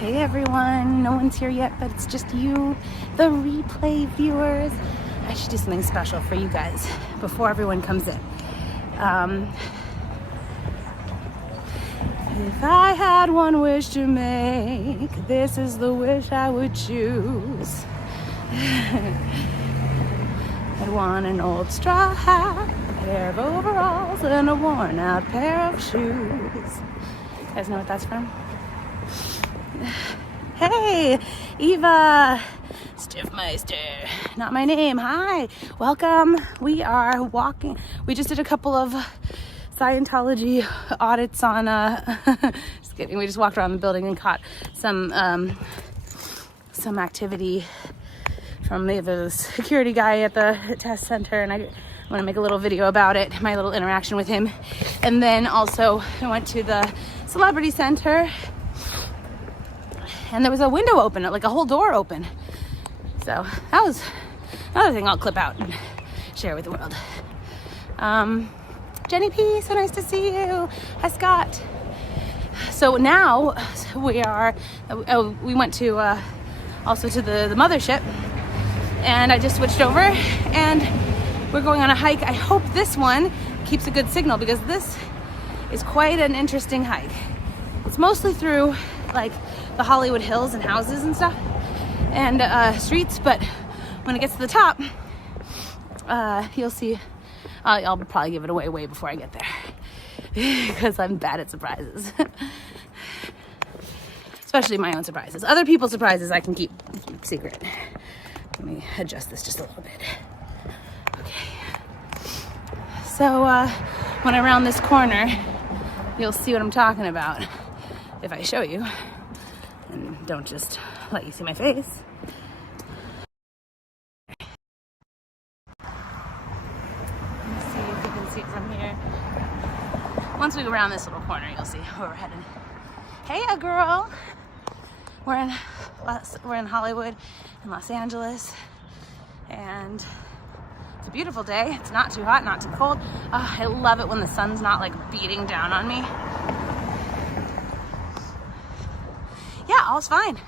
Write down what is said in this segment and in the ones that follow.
Hey everyone, no one's here yet, but it's just you, the replay viewers. I should do something special for you guys before everyone comes in. If I had one wish to make, this is the wish I would choose. I'd want an old straw hat, a pair of overalls, and a worn out pair of shoes. You guys know what that's from? Hey, Eva Stiffmeister, not my name. Hi, welcome. We are walking. We just did a couple of Scientology audits on, just kidding. We just walked around the building and caught some activity from the security guy at the test center, and I want to make a little video about it, my little interaction with him. And then also I went to the celebrity center, and there was a window open, like a whole door open. So that was another thing I'll clip out and share with the world. Jenny P, so nice to see you. Hi, Scott. So now we went to also to the mothership, and I just switched over, and we're going on a hike. I hope this one keeps a good signal, because this is quite an interesting hike. It's mostly through like the Hollywood Hills and houses and stuff and streets, but when it gets to the top, you'll see. I'll probably give it away way before I get there because I'm bad at surprises. Especially my own surprises. Other people's surprises I can keep secret. Let me adjust this just a little bit. Okay. So when I round this corner, you'll see what I'm talking about if I show you and don't just let you see my face. See it from here. Once we go around this little corner, you'll see where we're headed. Hey, a girl. We're in Hollywood, in Los Angeles, and it's a beautiful day. It's not too hot, not too cold. I love it when the sun's not like beating down on me. Yeah, all's fine.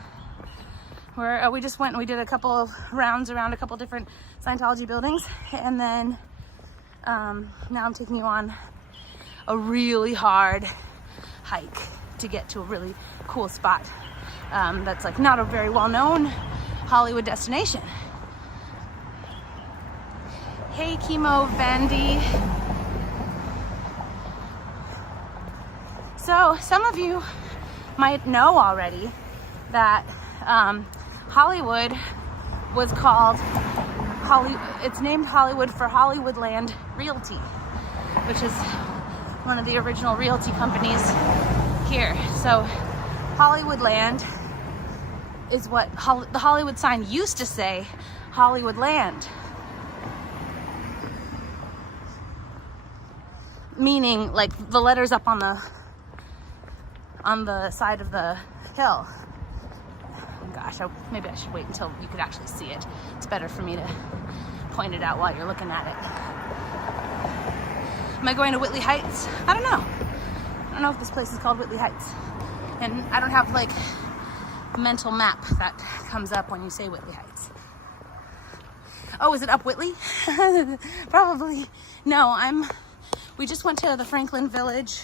We just went and we did a couple of rounds around a couple different Scientology buildings, and then now I'm taking you on a really hard hike to get to a really cool spot that's like not a very well-known Hollywood destination. Hey, Chemo Vandy. So some of you might know already that Hollywood was called it's named Hollywood for Hollywoodland Realty, which is one of the original realty companies here. So Hollywoodland is what the Hollywood sign used to say, Hollywoodland, meaning like the letters up on the side of the hill. Gosh, maybe I should wait until you could actually see it. It's better for me to point it out while you're looking at it. Am I going to Whitley Heights? I don't know. I don't know if this place is called Whitley Heights. And I don't have like a mental map that comes up when you say Whitley Heights. Oh, is it up Whitley? Probably. No, we just went to the Franklin Village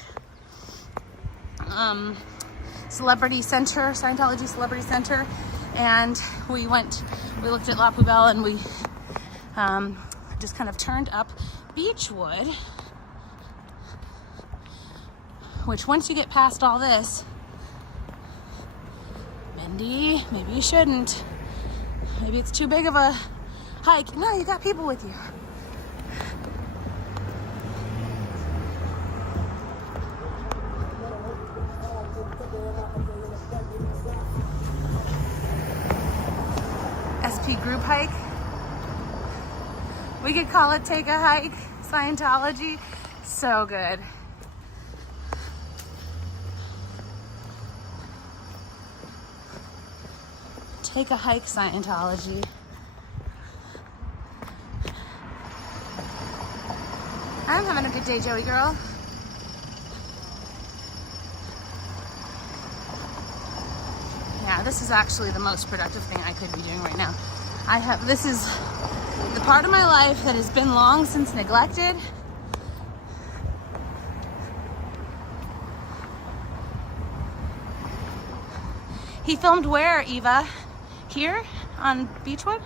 Celebrity Center, Scientology Celebrity Center, and we looked at La Poubelle, and we just kind of turned up Beechwood, which once you get past all this, Mindy, maybe you shouldn't. Maybe it's too big of a hike. No, you got people with you. SP group hike. We could call it Take a Hike Scientology. So good. Take a Hike Scientology. I'm having a good day, Joey girl. this is actually the most productive thing I could be doing right now. This is the part of my life that has been long since neglected. He filmed where, Eva? Here on Beechwood?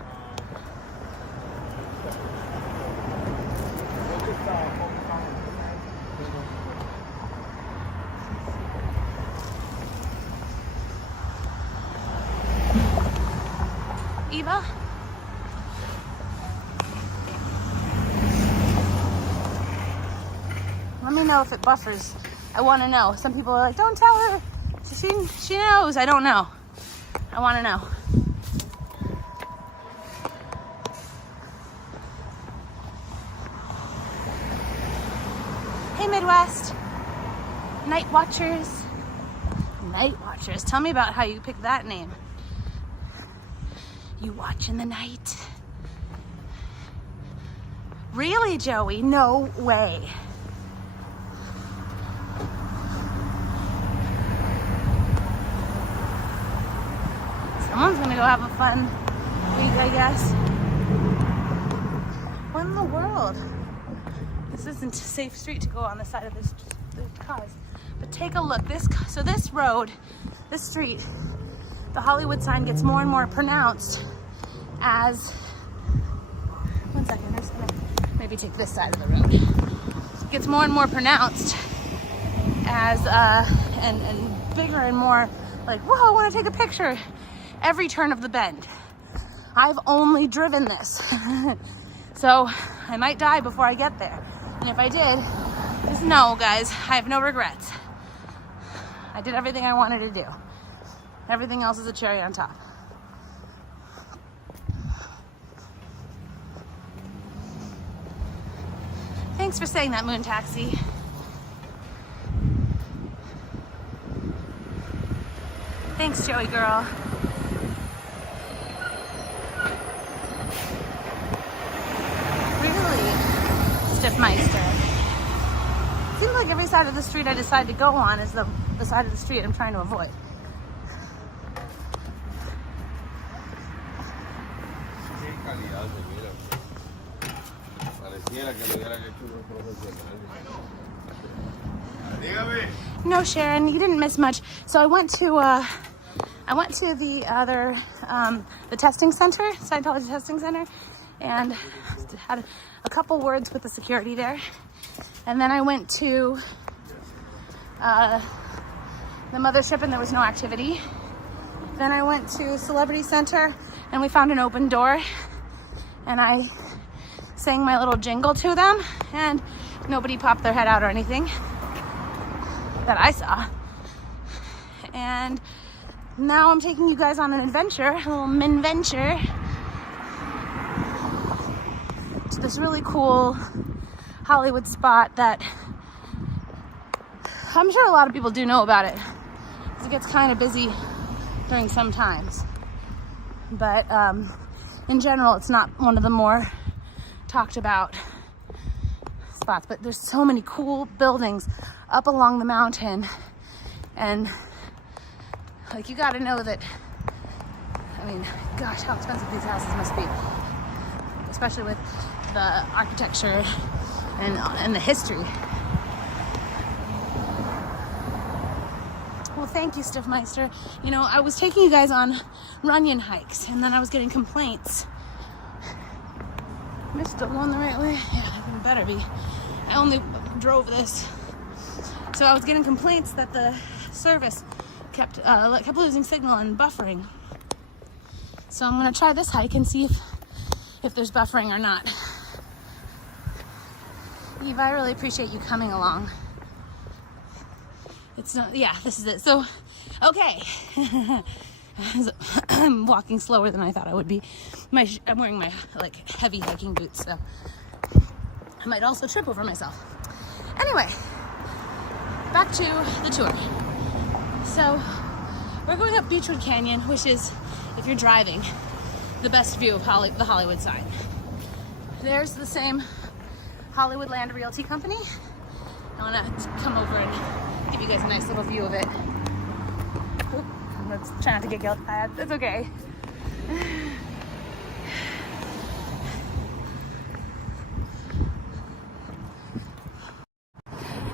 Eva? Let me know if it buffers. I want to know. Some people are like, don't tell her. She knows. I don't know. I want to know. Hey, Midwest. Night Watchers. Night Watchers. Tell me about how you picked that name. You watch in the night. Really, Joey? No way. Someone's gonna go have a fun week, I guess. What in the world? This isn't a safe street to go on the side of the cars. But take a look. This road, this street, the Hollywood sign gets more and more pronounced as, one second, I'm just gonna maybe take this side of the road. It gets more and more pronounced as, and bigger and more like, whoa, I wanna take a picture every turn of the bend. I've only driven this. So I might die before I get there. And if I did, just know, guys, I have no regrets. I did everything I wanted to do. Everything else is a cherry on top. Thanks for saying that, Moon Taxi. Thanks, Joey girl. Really, Stiffmeister. Seems like every side of the street I decide to go on is the side of the street I'm trying to avoid. No, Sharon, you didn't miss much. So I went to the other, the testing center, Scientology testing center, and had a couple words with the security there. And then I went to the mothership and there was no activity. Then I went to Celebrity Center and we found an open door and I sang my little jingle to them and nobody popped their head out or anything that I saw. And now I'm taking you guys on an adventure, a little min-venture, to this really cool Hollywood spot that I'm sure a lot of people do know about it, because it gets kind of busy during some times. But in general, it's not one of the more talked about spots. But there's so many cool buildings up along the mountain, and like you got to know that. I mean, gosh, how expensive these houses must be, especially with the architecture and the history. Well, thank you, Stiffmeister. You know, I was taking you guys on Runyon hikes, and then I was getting complaints. Am I still going the right way? Yeah, I think it better be. I only drove this. So I was getting complaints that the service kept losing signal and buffering. So I'm gonna try this hike and see if there's buffering or not. Eve, I really appreciate you coming along. It's not, yeah, this is it. So, okay. I'm walking slower than I thought I would be. I'm wearing my like heavy hiking boots, so I might also trip over myself. Anyway, back to the tour. So we're going up Beechwood Canyon, which is, if you're driving, the best view of the Hollywood sign. There's the same Hollywood Land Realty Company. I want to come over and give you guys a nice little view of it. Oop, Let's try not to get killed. That's okay.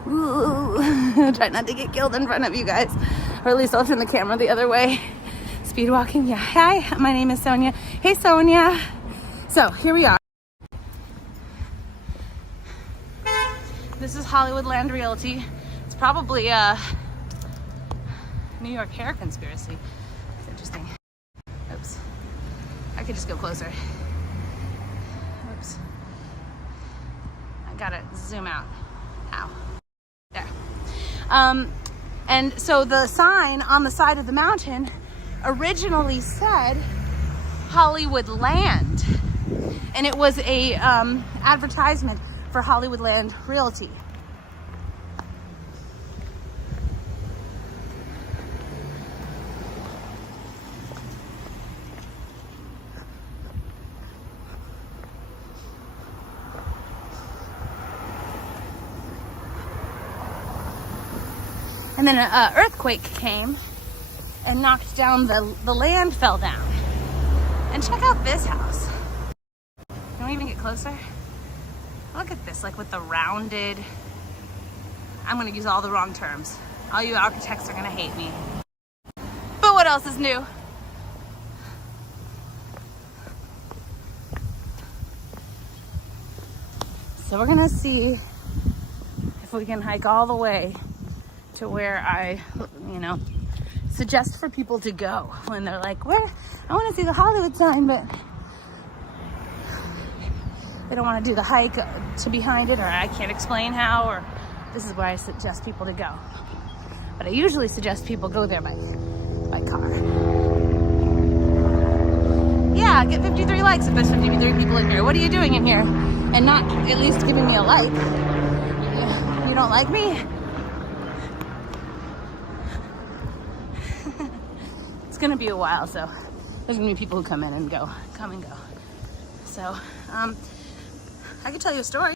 Ooh. Try not to get killed in front of you guys. Or at least I'll turn the camera the other way. Speed walking. Yeah. Hi, my name is Sonia. Hey, Sonia. So here we are. This is Hollywoodland Realty. It's probably a New York hair conspiracy. It's interesting. Oops. I could just go closer. Oops. I gotta zoom out. Ow. There. And so the sign on the side of the mountain originally said Hollywoodland, and it was a advertisement for Hollywoodland Realty. And then an earthquake came and knocked down the land fell down. And check out this house. Can we even get closer? Look at this, like with the rounded, I'm gonna use all the wrong terms. All you architects are gonna hate me. But what else is new? So we're gonna see if we can hike all the way to where I, suggest for people to go when they're like, where? I want to see the Hollywood sign, but they don't want to do the hike to behind it, or I can't explain how, or this is where I suggest people to go. But I usually suggest people go there by car. Yeah, get 53 likes if there's 53 people in here. What are you doing in here? And not at least giving me a like. You don't like me? It's gonna be a while, so there's gonna be people who come in and go, come and go. So, I could tell you a story.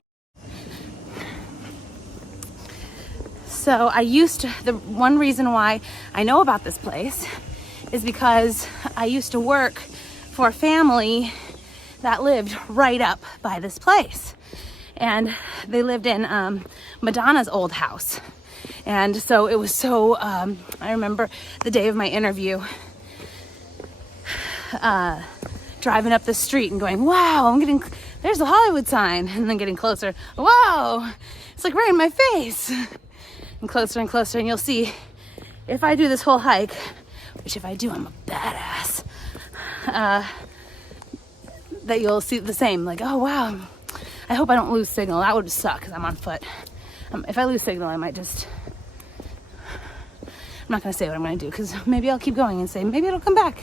So the one reason why I know about this place is because I used to work for a family that lived right up by this place. And they lived in Madonna's old house. And so it was so, I remember the day of my interview, driving up the street and going, wow, there's the Hollywood sign. And then getting closer, wow, it's like right in my face. And closer, and you'll see if I do this whole hike, which if I do, I'm a badass, that you'll see the same, like, oh wow, I hope I don't lose signal. That would suck because I'm on foot. If I lose signal, I might just, I'm not gonna say what I'm gonna do because maybe I'll keep going and say, maybe it'll come back.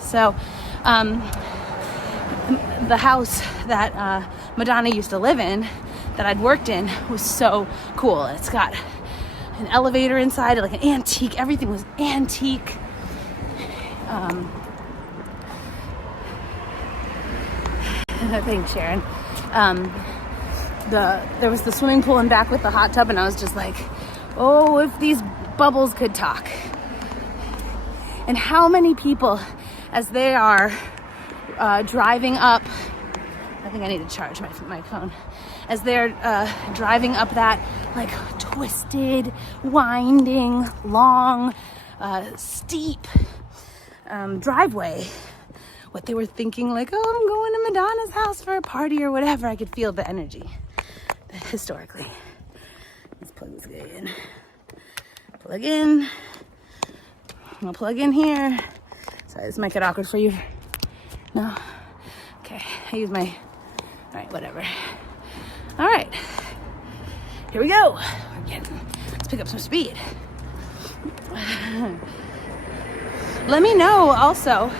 So, the house that Madonna used to live in, that I'd worked in, was so cool. It's got an elevator inside, like an antique, everything was antique. Thanks, Sharon. There was the swimming pool in back with the hot tub, and I was just like, oh, if these bubbles could talk. And how many people, as they are driving up, I think I need to charge my phone, as they're driving up that like twisted, winding, long, steep driveway, what they were thinking, like, oh, I'm going to Madonna's house for a party or whatever. I could feel the energy historically. Let's plug this guy in. Plug in. I'll plug in here. Sorry, this might get awkward for you. No? Okay, I use my, all right, whatever. All right, here we go. Let's pick up some speed. Let me know also,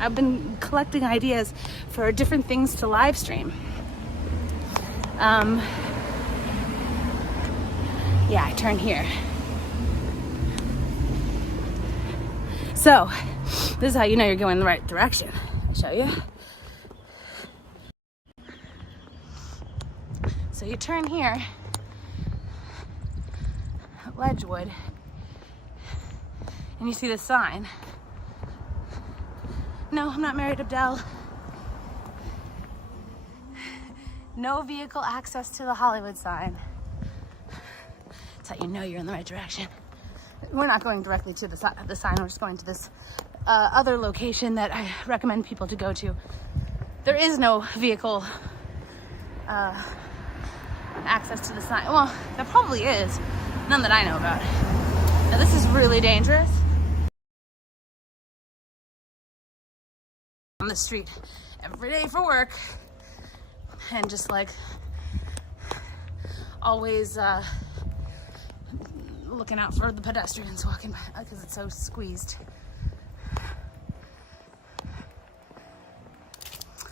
I've been collecting ideas for different things to live stream. Yeah, I turn here. So, this is how you know you're going in the right direction. I'll show you. So you turn here. Ledgewood, and you see this sign. No, I'm not married, Abdel. No vehicle access to the Hollywood sign. That's how you know you're in the right direction. We're not going directly to the sign, we're just going to this other location that I recommend people to go to. There is no vehicle access to the sign. Well, there probably is, none that I know about. Now this is really dangerous. On the street every day for work, and just like always looking out for the pedestrians walking by because it's so squeezed.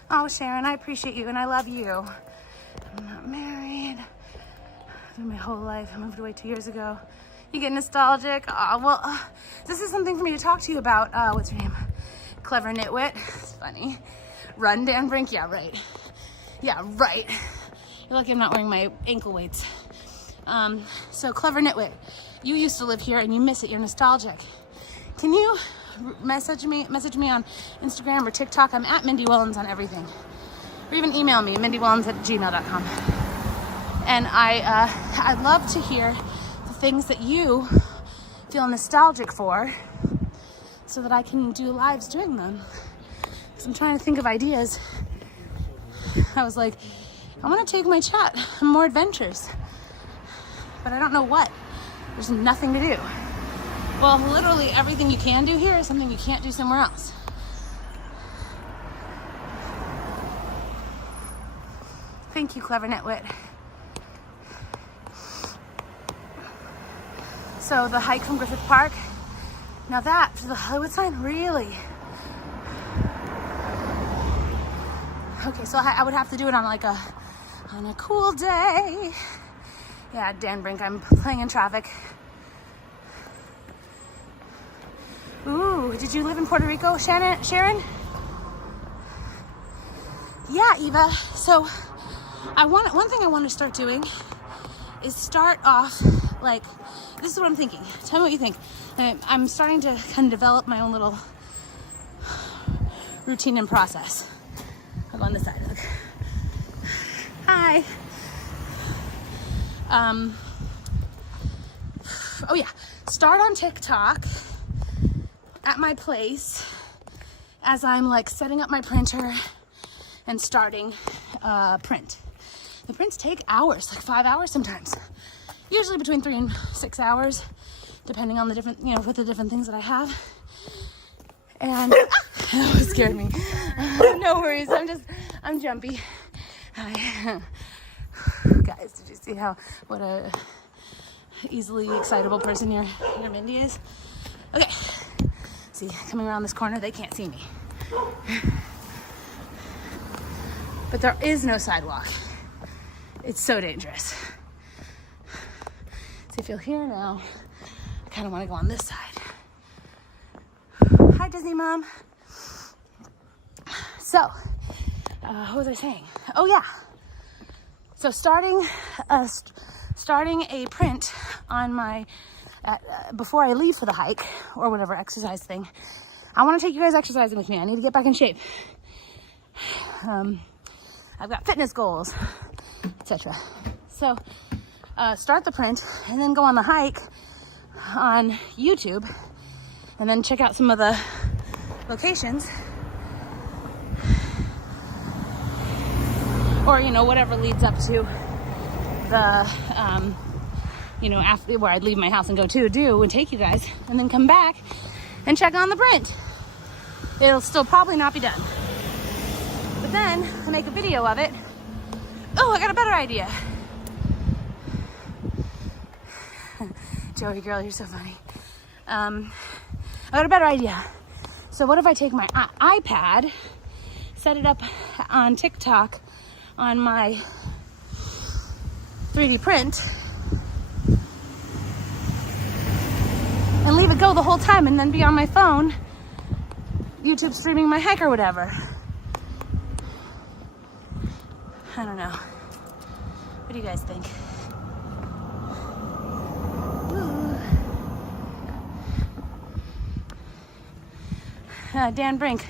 Oh, Sharon, I appreciate you and I love you. I'm not married. Through my whole life, I moved away 2 years ago. You get nostalgic? Well, this is something for me to talk to you about. What's your name? Clever Nitwit. It's funny. Run, Dan Brink? Yeah, right. Yeah, right. You're lucky I'm not wearing my ankle weights. So Clever Nitwit, you used to live here and you miss it. You're nostalgic. Can you message me on Instagram or TikTok? I'm at Mindy Wellens on everything. Or even email me, mindywellens@gmail.com. And I'd love to hear the things that you feel nostalgic for so that I can do lives doing them. Because I'm trying to think of ideas. I was like, I want to take my chat on more adventures. But I don't know what. There's nothing to do. Well, literally everything you can do here is something you can't do somewhere else. Thank you, Clever Nitwit. So the hike from Griffith Park, now that to the Hollywood sign, really? Okay, so I would have to do it on like on a cool day. Yeah, Dan Brink, I'm playing in traffic. Ooh, did you live in Puerto Rico, Sharon? Yeah, Eva. So one thing I want to start doing is start off like, this is what I'm thinking. Tell me what you think. I'm starting to kind of develop my own little routine and process. I'll go on this side. Look. Hi. Oh yeah, start on TikTok at my place as I'm like setting up my printer and starting print. The prints take hours, like 5 hours sometimes. Usually between 3 and 6 hours, depending on the different, with the different things that I have. And that scared me. No worries, I'm jumpy. Hi. Guys, did you see what a easily excitable person your Mindy is? Okay. See, coming around this corner, they can't see me. But there is no sidewalk. It's so dangerous. See, if you'll hear now, I kind of want to go on this side. Hi, Disney Mom. So, what was I saying? Oh yeah. So starting a print on my before I leave for the hike or whatever exercise thing. I want to take you guys exercising with me. I need to get back in shape. I've got fitness goals, etc. So start the print and then go on the hike on YouTube and then check out some of the locations, or whatever leads up to the after where I'd leave my house and go to do and take you guys, and then come back and check on the print. It'll still probably not be done, but then I'll make a video of it. Oh, I got a better idea. Joey girl, you're so funny. I got a better idea. So what if I take my iPad, set it up on TikTok on my 3D print, and leave it go the whole time, and then be on my phone YouTube streaming my hike or whatever. I don't know. What do you guys think? Ooh. Dan Brink,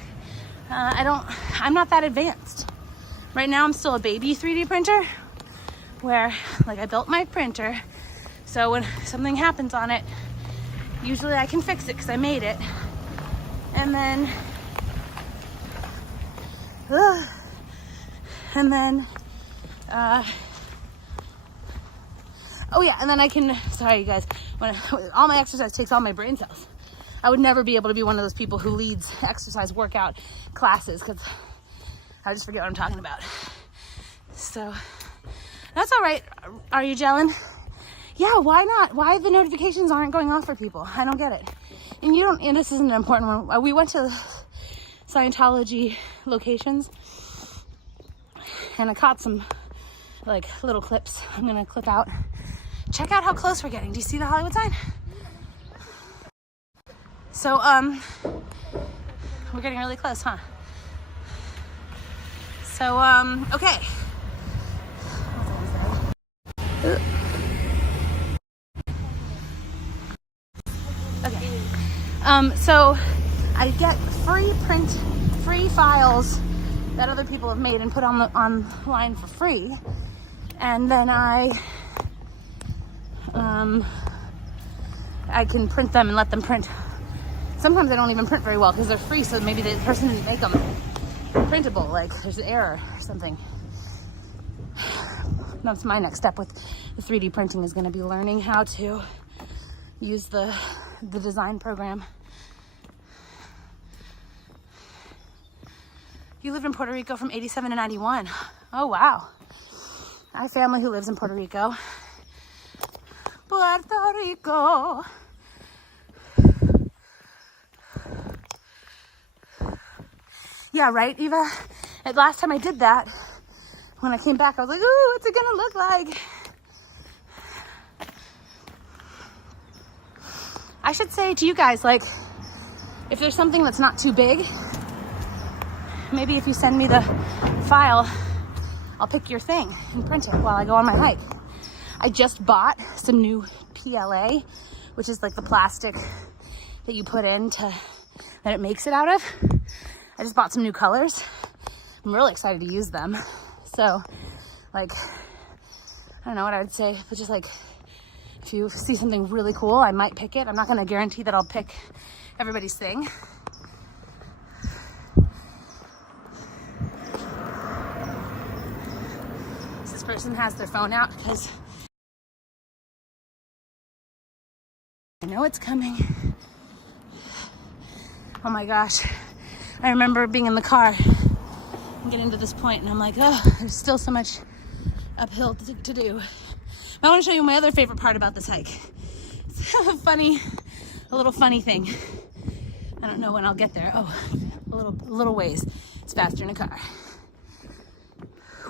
I'm not that advanced. Right now I'm still a baby 3D printer where like I built my printer. So when something happens on it, usually I can fix it because I made it. And then, oh yeah, and then I can, sorry you guys, all my exercise takes all my brain cells. I would never be able to be one of those people who leads exercise workout classes because I just forget what I'm talking about. So that's all right. Are you gelling? Yeah, why not? Why the notifications aren't going off for people? I don't get it. And this isn't an important one. We went to Scientology locations and I caught some like little clips. I'm gonna clip out. Check out how close we're getting. Do you see the Hollywood sign? So, we're getting really close, huh? So, okay. Okay. So I get free files that other people have made and put online for free. And then I can print them and let them print. Sometimes I don't even print very well because they're free, so maybe the person didn't make them printable, like there's an error or something. That's my next step with the 3D printing, is going to be learning how to use the design program. You lived in Puerto Rico from 87 to 91. Oh, wow. I have family who lives in Puerto Rico. Puerto Rico. Yeah, right, Eva? Last time I did that, when I came back, I was like, ooh, what's it gonna look like? I should say to you guys, like, if there's something that's not too big, maybe if you send me the file, I'll pick your thing and print it while I go on my hike. I just bought some new PLA, which is like the plastic that you put in that it makes it out of. I just bought some new colors. I'm really excited to use them. So, like, I don't know what I would say, but just like, if you see something really cool, I might pick it. I'm not gonna guarantee that I'll pick everybody's thing. This person has their phone out because I know it's coming. Oh my gosh. I remember being in the car and getting to this point and I'm like, oh, there's still so much uphill to do. I want to show you my other favorite part about this hike. It's a little funny thing. I don't know when I'll get there. Oh, a little ways. It's faster in a car.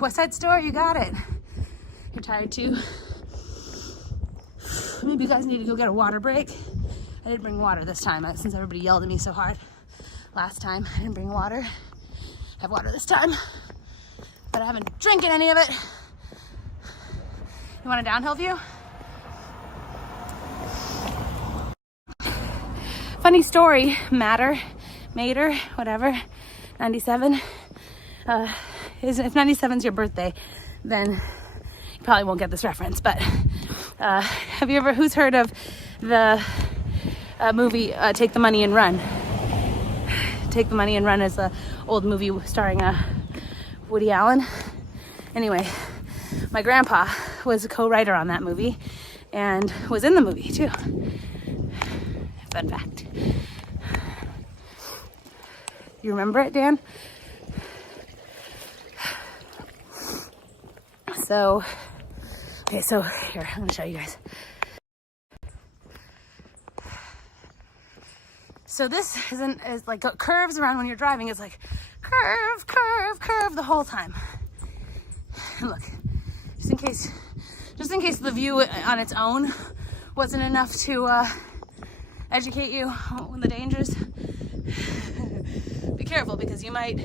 West Side Store, you got it. You're tired too? Maybe you guys need to go get a water break. I didn't bring water this time since everybody yelled at me so hard last time. I didn't bring water. I have water this time, but I haven't drinking any of it. You want a downhill view? Funny story, Mater, whatever, 97. If 97 is your birthday, then you probably won't get this reference, but who's heard of the movie Take the Money and Run? Take the Money and Run is an old movie starring Woody Allen. Anyway, my grandpa was a co-writer on that movie and was in the movie too. Fun fact. You remember it, Dan? So, okay, so here, I'm gonna show you guys. So this is like curves around when you're driving. It's like curve, curve, curve the whole time. And look, just in case the view on its own wasn't enough to educate you on the dangers. Be careful because you might,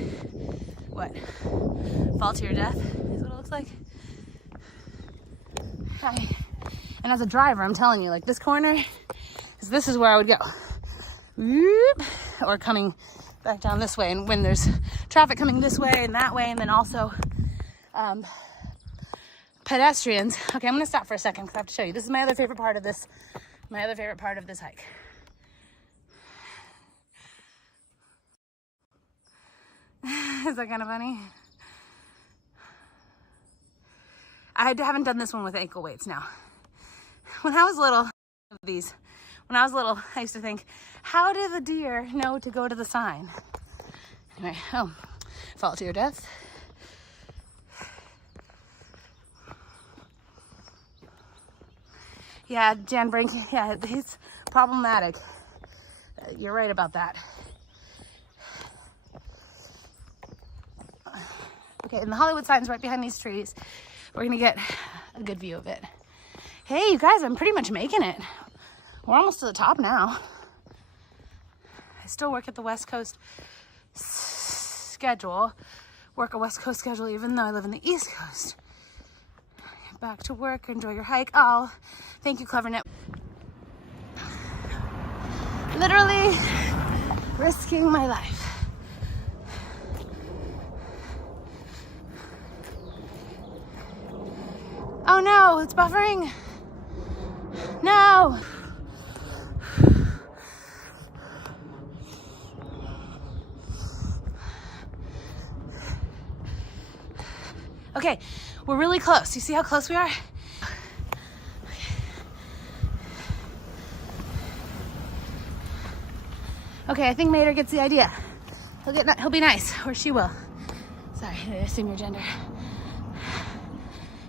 fall to your death is what it looks like. Okay. And as a driver, I'm telling you, like this corner, this is where I would go. Or coming back down this way, and when there's traffic coming this way and that way, and then also pedestrians. Okay, I'm gonna stop for a second because I have to show you. This is my other favorite part of this. My other favorite part of this hike. Is that kind of funny? I haven't done this one with ankle weights now. When I was little, I used to think, how do the deer know to go to the sign? Anyway, fall to your death. Yeah, Jan Brink, yeah, he's problematic. You're right about that. Okay, and the Hollywood sign's right behind these trees. We're gonna get a good view of it. Hey, you guys, I'm pretty much making it. We're almost to the top now. I still work at the West Coast schedule. Work a West Coast schedule even though I live in the East Coast. Get back to work, enjoy your hike. Oh, thank you, CleverNet. Literally risking my life. Oh no, it's buffering. No. Okay, we're really close. You see how close we are? Okay, I think Mater gets the idea. He'll be nice, or she will. Sorry, I assume your gender.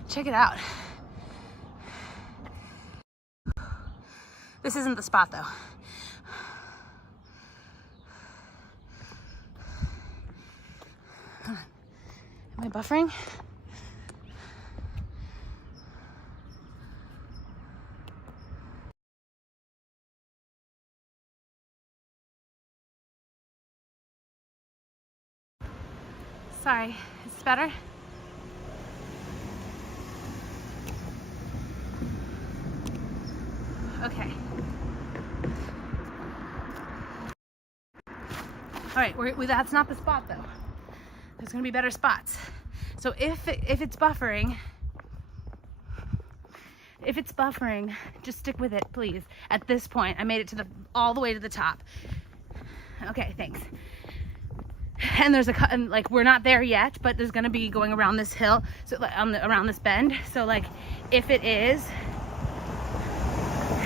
Check it out. This isn't the spot though. Am I buffering? Sorry, is this better? Okay. All right, that's not the spot though. There's gonna be better spots. So if it's buffering, just stick with it, please. At this point, I made it to all the way to the top. Okay, thanks. And there's like we're not there yet, but there's gonna be going around this hill, so around this bend. So like, if it is.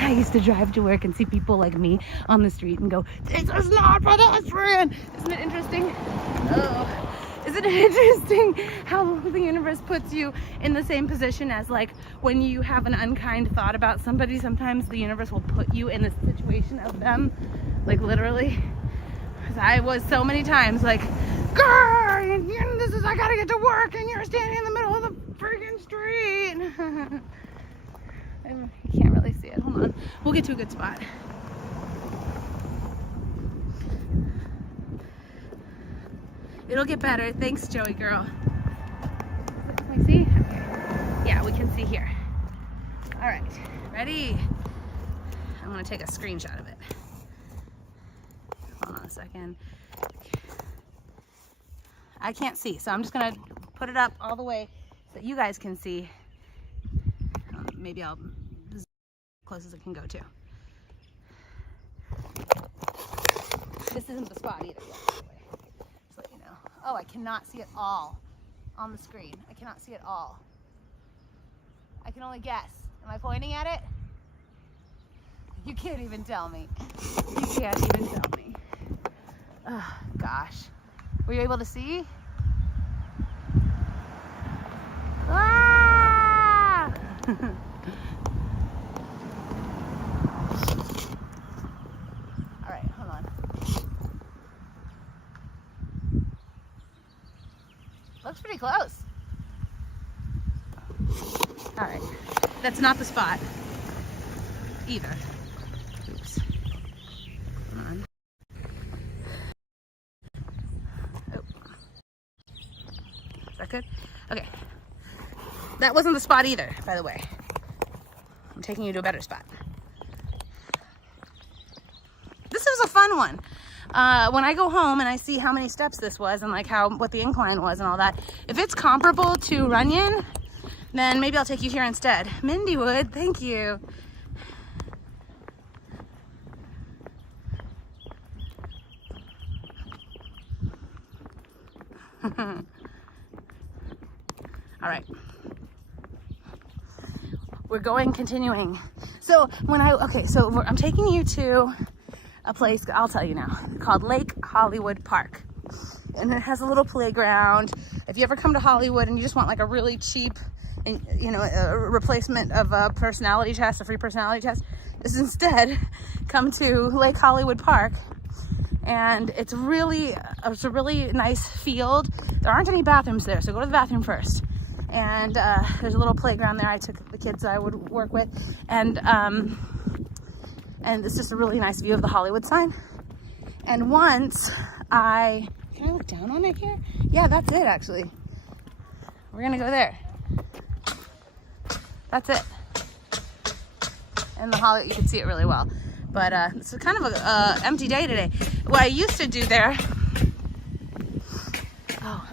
I used to drive to work and see people like me on the street and go, this is not pedestrian. Isn't it interesting? Oh, isn't it interesting how the universe puts you in the same position as like when you have an unkind thought about somebody, sometimes the universe will put you in the situation of them, like literally. Because I was so many times like, girl, I gotta get to work and you're standing in the middle of the freaking street. You can't really see it. Hold on. We'll get to a good spot. It'll get better. Thanks, Joey girl. Can we see? Okay. Yeah, we can see here. All right. Ready? I'm going to take a screenshot of it. Hold on a second. I can't see, so I'm just going to put it up all the way so that you guys can see. Maybe I'll as close as it can go to. This isn't the spot either yet, by the way. Just let you know. Oh, I cannot see it all on the screen. I cannot see it all. I can only guess. Am I pointing at it? You can't even tell me. You can't even tell me. Oh, gosh. Were you able to see? Ah! Looks pretty close. All right, that's not the spot either. Oops. Come on. Oh. Is that good? Okay. That wasn't the spot either, by the way. I'm taking you to a better spot. This was a fun one. when I go home and I see how many steps this was and like what the incline was and all that, if it's comparable to Runyon, then maybe I'll take you here instead. Mindy would, thank you. All right. We're continuing. So I'm taking you to a place, I'll tell you now, called Lake Hollywood Park. And it has a little playground. If you ever come to Hollywood and you just want like a really cheap, a replacement of a personality test, a free personality test, just instead come to Lake Hollywood Park. And it's a really nice field. There aren't any bathrooms there, so go to the bathroom first. And there's a little playground there. I took the kids I would work with, and it's just a really nice view of the Hollywood sign. And once can I look down on it here? Yeah, that's it actually. We're gonna go there. That's it. And you can see it really well. But it's kind of a empty day today. What I used to do there,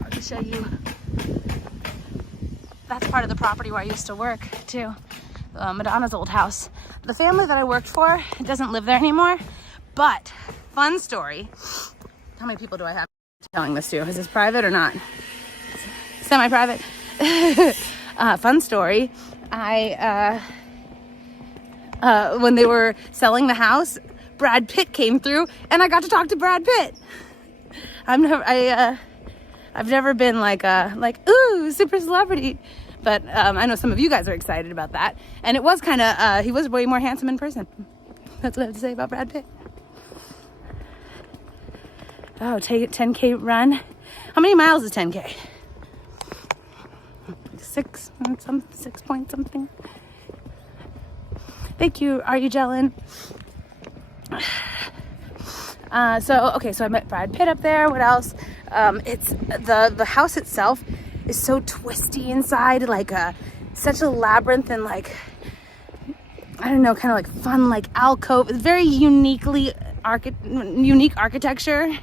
let me show you. That's part of the property where I used to work too. Madonna's old house. The family that I worked for doesn't live there anymore, but fun story. How many people do I have telling this to? Is this private or not? Semi-private. Fun story. When they were selling the house, Brad Pitt came through and I got to talk to Brad Pitt. I've never been like ooh, super celebrity, but I know some of you guys are excited about that. And it was kind of he was way more handsome in person. That's what I have to say about Brad Pitt. Oh, take it 10K run. How many miles is 10K? 6 point something. Thank you. Are you gelling? So I met Brad Pitt up there. What else? It's the house itself is so twisty inside, like such a labyrinth and like, I don't know, kind of like fun, like alcove. It's very unique architecture.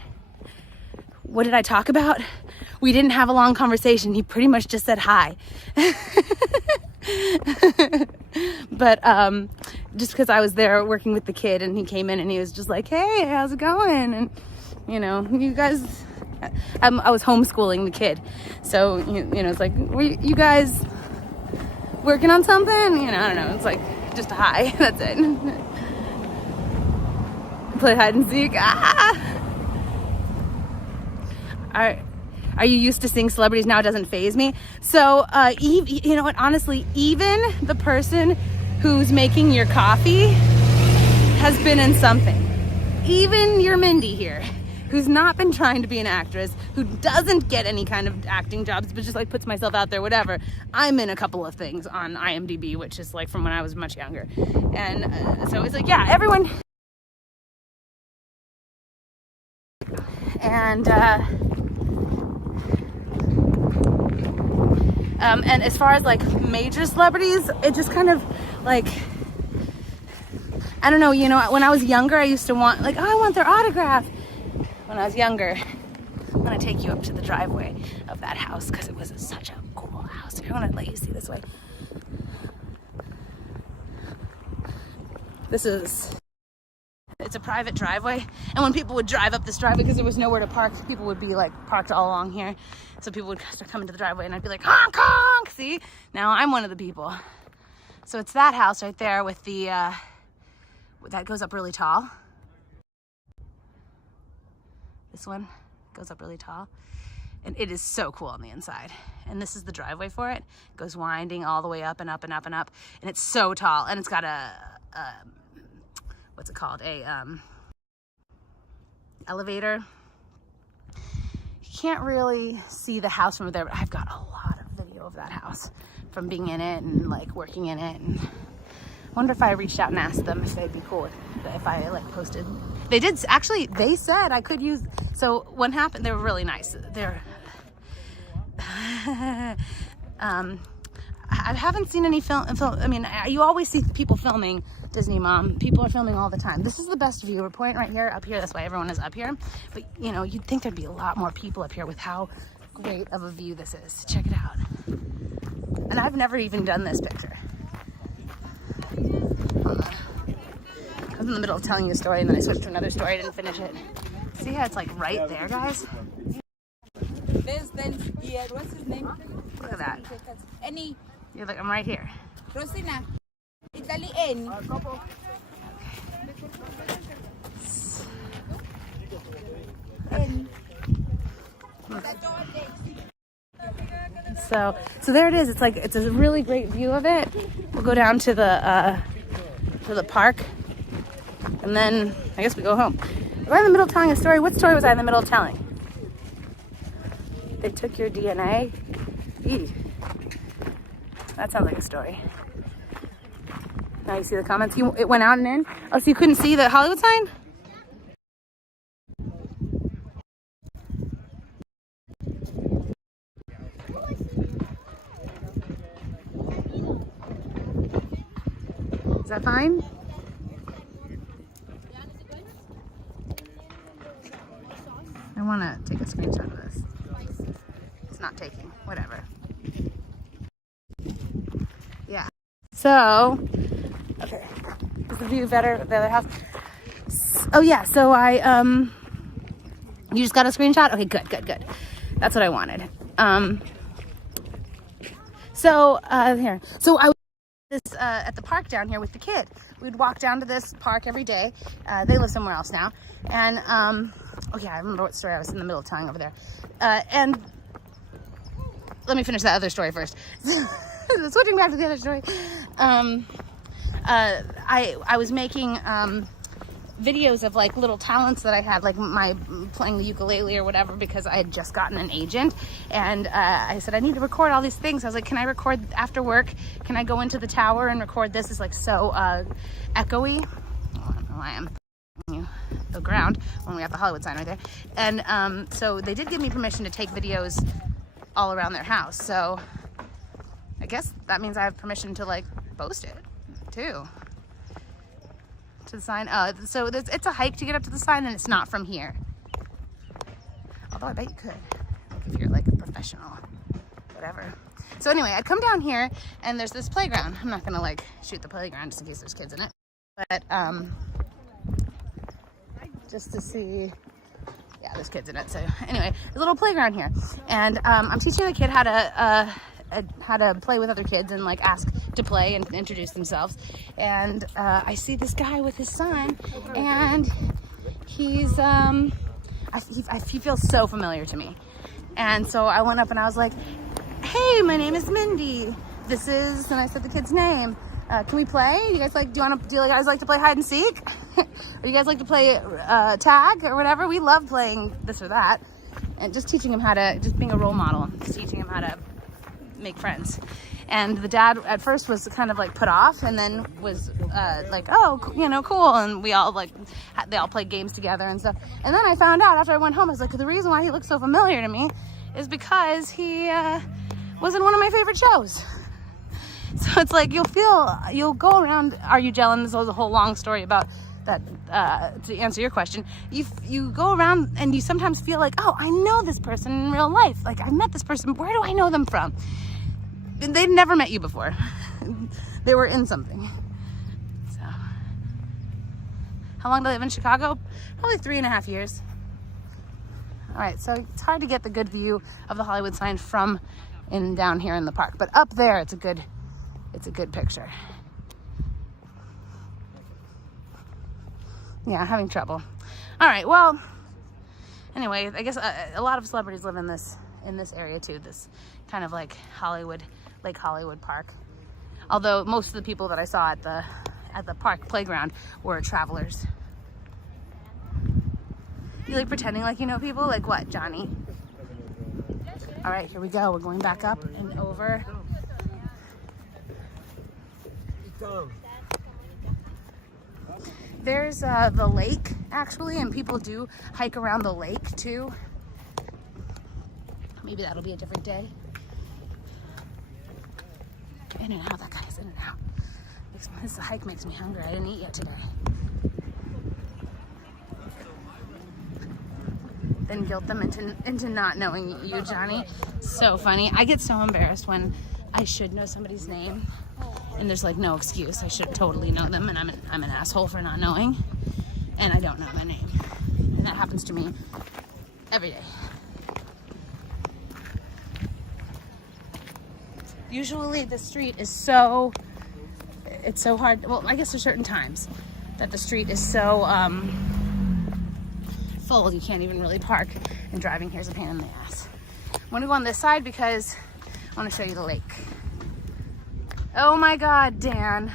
What did I talk about? We didn't have a long conversation. He pretty much just said hi. But just because I was there working with the kid and he came in and he was just like, hey, how's it going? And you guys, I was homeschooling the kid, so it's like, were you guys working on something? I don't know, it's like just a hi. That's it. Play hide and seek. Are you used to seeing celebrities now? It doesn't faze me. So, you know what? Honestly, even the person who's making your coffee has been in something. Even your Mindy here, who's not been trying to be an actress, who doesn't get any kind of acting jobs, but just like puts myself out there, whatever. I'm in a couple of things on IMDb, which is like from when I was much younger. And so it's like, yeah, everyone. And as far as like major celebrities, it just kind of like, I don't know, when I was younger, I used to want like, oh, I want their autograph. When I was younger, I'm gonna take you up to the driveway of that house because it was such a cool house. I want to let you see this way. It's a private driveway, and when people would drive up this driveway, because there was nowhere to park, people would be like parked all along here, so people would start coming to the driveway and I'd be like, honk honk. See, now I'm one of the people. So it's that house right there with the that goes up really tall. This one goes up really tall, and it is so cool on the inside. And this is the driveway for it. It goes winding all the way up and up and up and up, and it's so tall, and it's got a what's it called? Elevator. You can't really see the house from there, but I've got a lot of video of that house from being in it and like working in it. And I wonder if I reached out and asked them if they'd be cool if I like posted. They did actually. They said I could use. So what happened? They were really nice. I haven't seen any film. I mean, you always see people filming Disney Mom. People are filming all the time. This is the best view. We're pointing right here, up here. That's why everyone is up here. But you know, you'd think there'd be a lot more people up here with how great of a view this is. Check it out. And I've never even done this picture. Hold on. I was in the middle of telling you a story and then I switched to another story. I didn't finish it. See how it's like right there, guys? Then here, what's his name? Look at that. Any You're like, I'm right here. Rosina. Italy N. So there it is. It's like, it's a really great view of it. We'll go down to the park, and then I guess we go home. Was I in the middle of telling a story? What story was I in the middle of telling? They took your DNA. Eee. That sounds like a story. Now you see the comments. It went out and in. Oh, so you couldn't see the Hollywood sign? Is that fine? I want to take a screenshot of this. It's not taking. Whatever. Yeah. So, okay. Is the view better of the other house? Oh yeah. So you just got a screenshot? Okay, good. That's what I wanted. Here. So I was at the park down here with the kid. We'd walk down to this park every day. They live somewhere else now. And, oh yeah, I remember what story I was in the middle of telling over there. And let me finish that other story first. Switching back to the other story. I was making, videos of like little talents that I had, like my playing the ukulele or whatever, because I had just gotten an agent, and I said I need to record all these things. I was like, can I record after work? Can I go into the tower and record this? It's like so echoey. Oh, I am the ground when we have the Hollywood sign right there. And so they did give me permission to take videos all around their house. So I guess that means I have permission to like post it too. To the sign. So it's a hike to get up to the sign, and it's not from here. Although I bet you could, like if you're like a professional, whatever. So anyway, I come down here, and there's this playground. I'm not gonna like shoot the playground just in case there's kids in it, but just to see. Yeah, there's kids in it. So anyway, there's a little playground here, and I'm teaching the kid how to play with other kids and like ask to play and introduce themselves. And I see this guy with his son, and he's he feels so familiar to me. And so I went up and I was like, hey, my name is Mindy. This is, and I said the kid's name. Can we play? You guys like, do you guys like to play hide and seek? Or you guys like to play tag or whatever? We love playing this or that. And just teaching him how to, just being a role model, just teaching him how to make friends. And the dad at first was kind of like put off, and then was like, oh, you know, cool. And we all like, they all played games together and stuff. And then I found out after I went home, I was like, the reason why he looks so familiar to me is because he was in one of my favorite shows. So it's like, you'll go around, Are You Gelling? This was a whole long story about that, to answer your question. You go around and you sometimes feel like, oh, I know this person in real life. Like, I met this person. Where do I know them from? And they'd never met you before. They were in something. So, how long do I live in Chicago? Probably 3.5 years. All right, so it's hard to get the good view of the Hollywood sign from down here in the park, but up there, it's a good picture. Yeah, having trouble. All right, well, anyway, I guess a lot of celebrities live in this area too, this kind of like Lake Hollywood Park. Although most of the people that I saw at the park playground were travelers. You like pretending like you know people? Like what, Johnny? All right, here we go. We're going back up and over. There's the lake, actually, and people do hike around the lake, too. Maybe that'll be a different day. In and out, that guy's in and out. This hike makes me hungry. I didn't eat yet today. Then guilt them into not knowing you, Johnny. So funny. I get so embarrassed when I should know somebody's name and there's like no excuse. I should totally know them, and I'm an asshole for not knowing, and I don't know their name. And that happens to me every day. Usually the street is it's so hard. Well, I guess there's certain times that the street is so full you can't even really park, and driving here is a pain in the ass. I'm gonna go on this side because I want to show you the lake. Oh my God, Dan.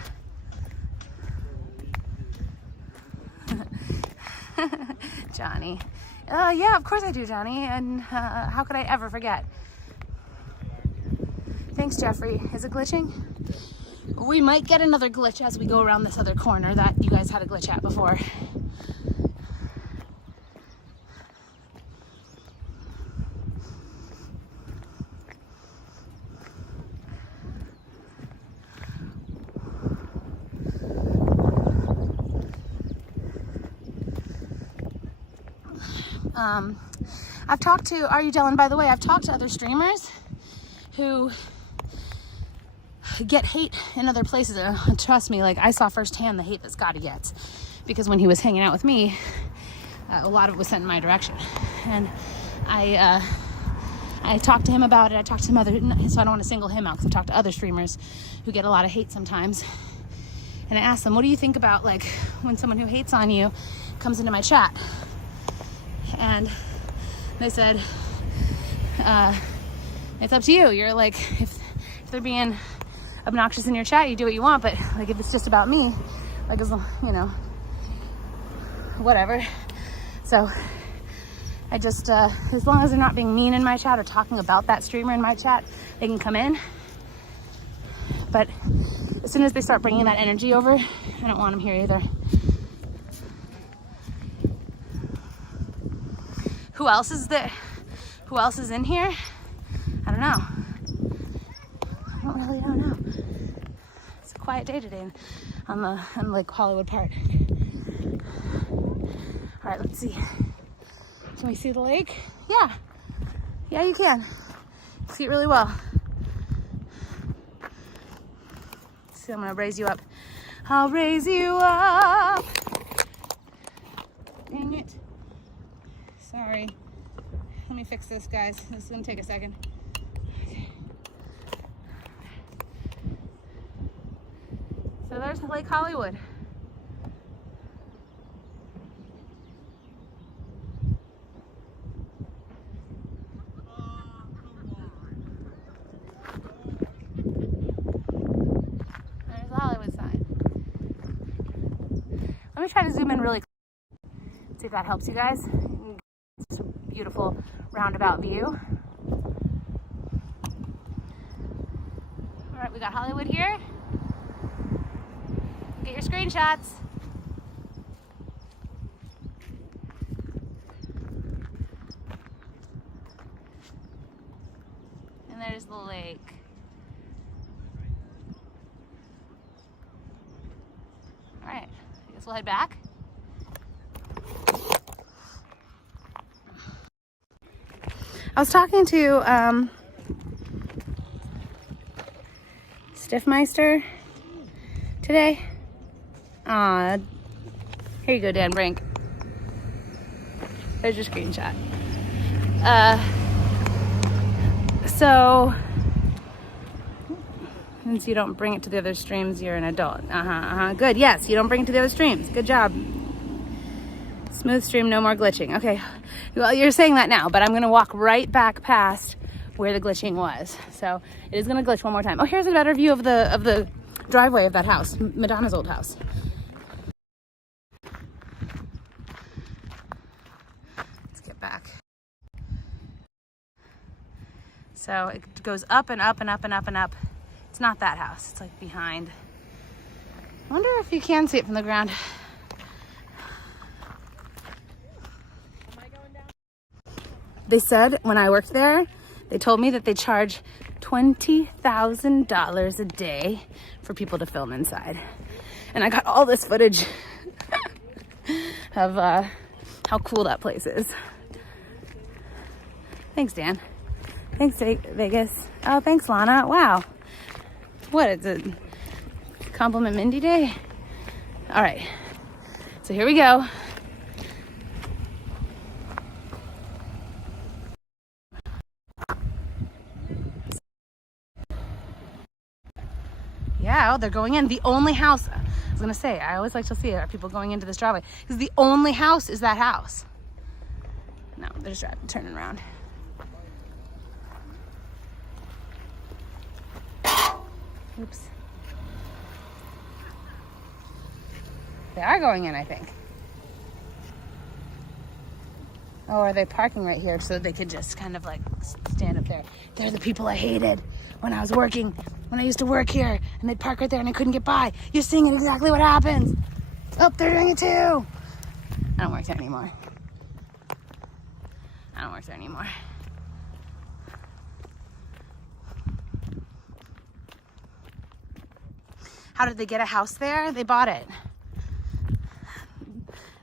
Johnny. Yeah, of course I do, Johnny. And how could I ever forget? Thanks, Jeffrey. Is it glitching? We might get another glitch as we go around this other corner that you guys had a glitch at before. I've talked to, are you Dylan, by the way, I've talked to other streamers who get hate in other places. Trust me, like I saw firsthand the hate that Scotty gets, because when he was hanging out with me, a lot of it was sent in my direction. And I talked to him about it. I talked to some other, so I don't want to single him out because I've talked to other streamers who get a lot of hate sometimes. And I asked them, what do you think about like when someone who hates on you comes into my chat? And they said, it's up to you. You're like, if they're being obnoxious in your chat, you do what you want. But like, if it's just about me, like, as you know, whatever. So I just, as long as they're not being mean in my chat or talking about that streamer in my chat, they can come in. But as soon as they start bringing that energy over, I don't want them here either. Who else is in here? I don't know. I don't know. It's a quiet day today on Lake Hollywood Park. All right, let's see. Can we see the lake? Yeah. Yeah, you can. See it really well. See, I'm gonna raise you up. I'll raise you up. Dang it. Sorry. Let me fix this, guys. This is gonna take a second. Okay. So there's Lake Hollywood. There's the Hollywood sign. Let me try to zoom in really quick. See if that helps you guys. It's a beautiful roundabout view. All right, we got Hollywood here. Get your screenshots. And there's the lake. All right, I guess we'll head back. I was talking to Stiffmeister today. Here you go, Dan Brink. There's your screenshot. So, since you don't bring it to the other streams, you're an adult. Good, yes, you don't bring it to the other streams. Good job. Smooth stream, no more glitching. Okay, well, you're saying that now, but I'm gonna walk right back past where the glitching was. So it is gonna glitch one more time. Oh, here's a better view of the driveway of that house, Madonna's old house. Let's get back. So it goes up and up and up and up and up. It's not that house, it's like behind. I wonder if you can see it from the ground. They said when I worked there, they told me that they charge $20,000 a day for people to film inside. And I got all this footage of how cool that place is. Thanks, Dan. Thanks, Vegas. Oh, thanks, Lana. Wow. What, it's a compliment Mindy day? All right. So here we go. Yeah, oh, they're going in. The only house, I was gonna say, I always like to see, are people going into this driveway? Because the only house is that house. No, they're just turning around. Oops. They are going in, I think. Oh, are they parking right here so they could just kind of like stand up there? They're the people I hated when I was working, when I used to work here, and they'd park right there and I couldn't get by. You're seeing it exactly what happens. Oh, they're doing it too. I don't work there anymore. I don't work there anymore. How did they get a house there? They bought it.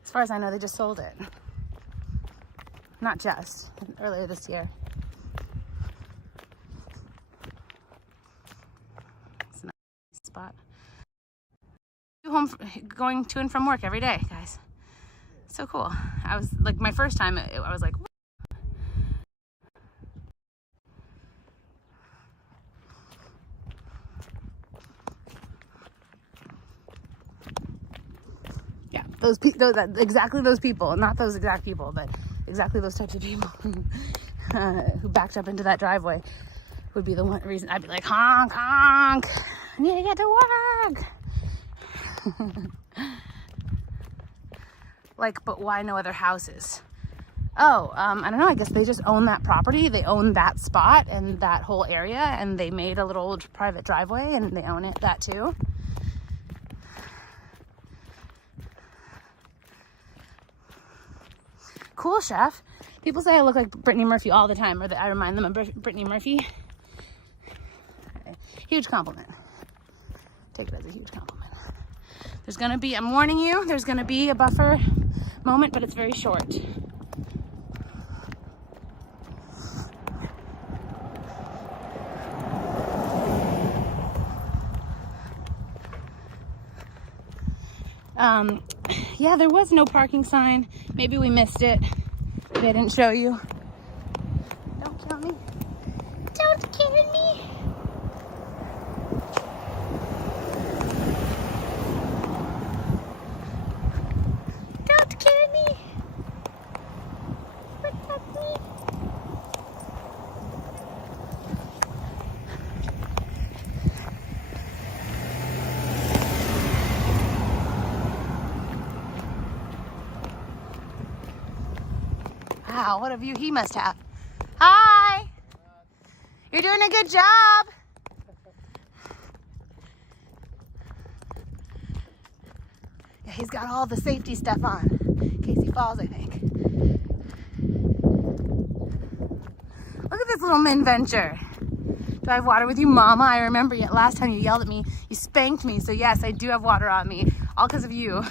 As far as I know, they just sold it. Not just, earlier this year. It's a nice spot. Going to and from work every day, guys. So cool. I was like, my first time, I was like, what? Yeah, exactly those people, not those exact people, but exactly those types of people who backed up into that driveway would be the one reason I'd be like, honk, honk, I need to get to work. Like, but why no other houses? Oh, I don't know, I guess they just own that property. They own that spot and that whole area, and they made a little private driveway and they own that too. Cool, chef. People say I look like Brittany Murphy all the time, or that I remind them of Brittany Murphy. Huge compliment. Take it as a huge compliment. There's gonna be, I'm warning you, there's gonna be a buffer moment, but it's very short. Yeah, there was no parking sign. Maybe we missed it. Maybe I didn't show you. Don't kill me. Don't kill me. Don't kill me. Protect me. Wow, what a view he must have. Hi! You're doing a good job. Yeah, he's got all the safety stuff on in case he falls, I think. Look at this little min venture. Do I have water with you, Mama? I remember last time you yelled at me, you spanked me, so yes, I do have water on me, all because of you.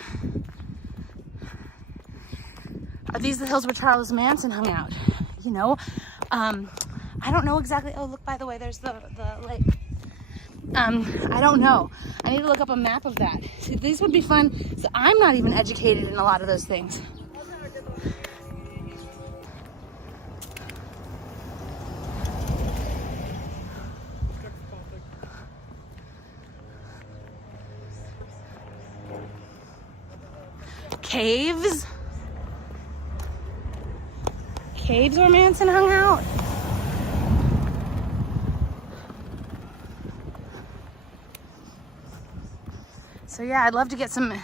Are these the hills where Charles Manson hung out? You know, I don't know exactly. Oh, look, by the way, there's the lake. I don't know. I need to look up a map of that. See, these would be fun. So I'm not even educated in a lot of those things. Caves? Caves where Manson hung out? So yeah, I'd love to get some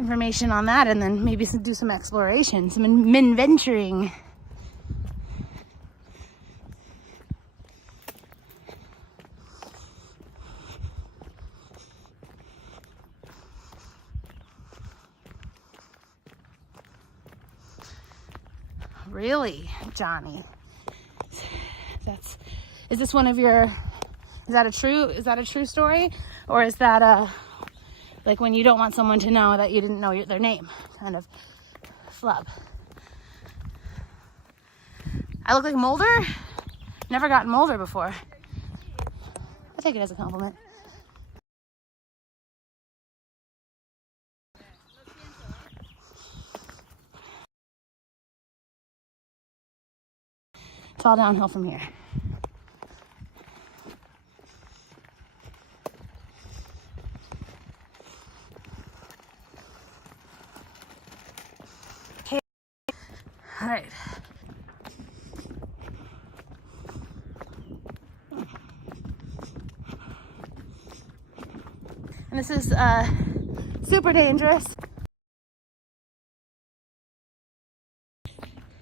information on that and then maybe do some exploration, some min-venturing. Really, Johnny? Is this one of your, is that a true story? Or is that like when you don't want someone to know that you didn't know their name kind of flub? I look like Mulder? Never gotten Mulder before. I'll take it as a compliment. It's all downhill from here. Okay. All right. And this is super dangerous.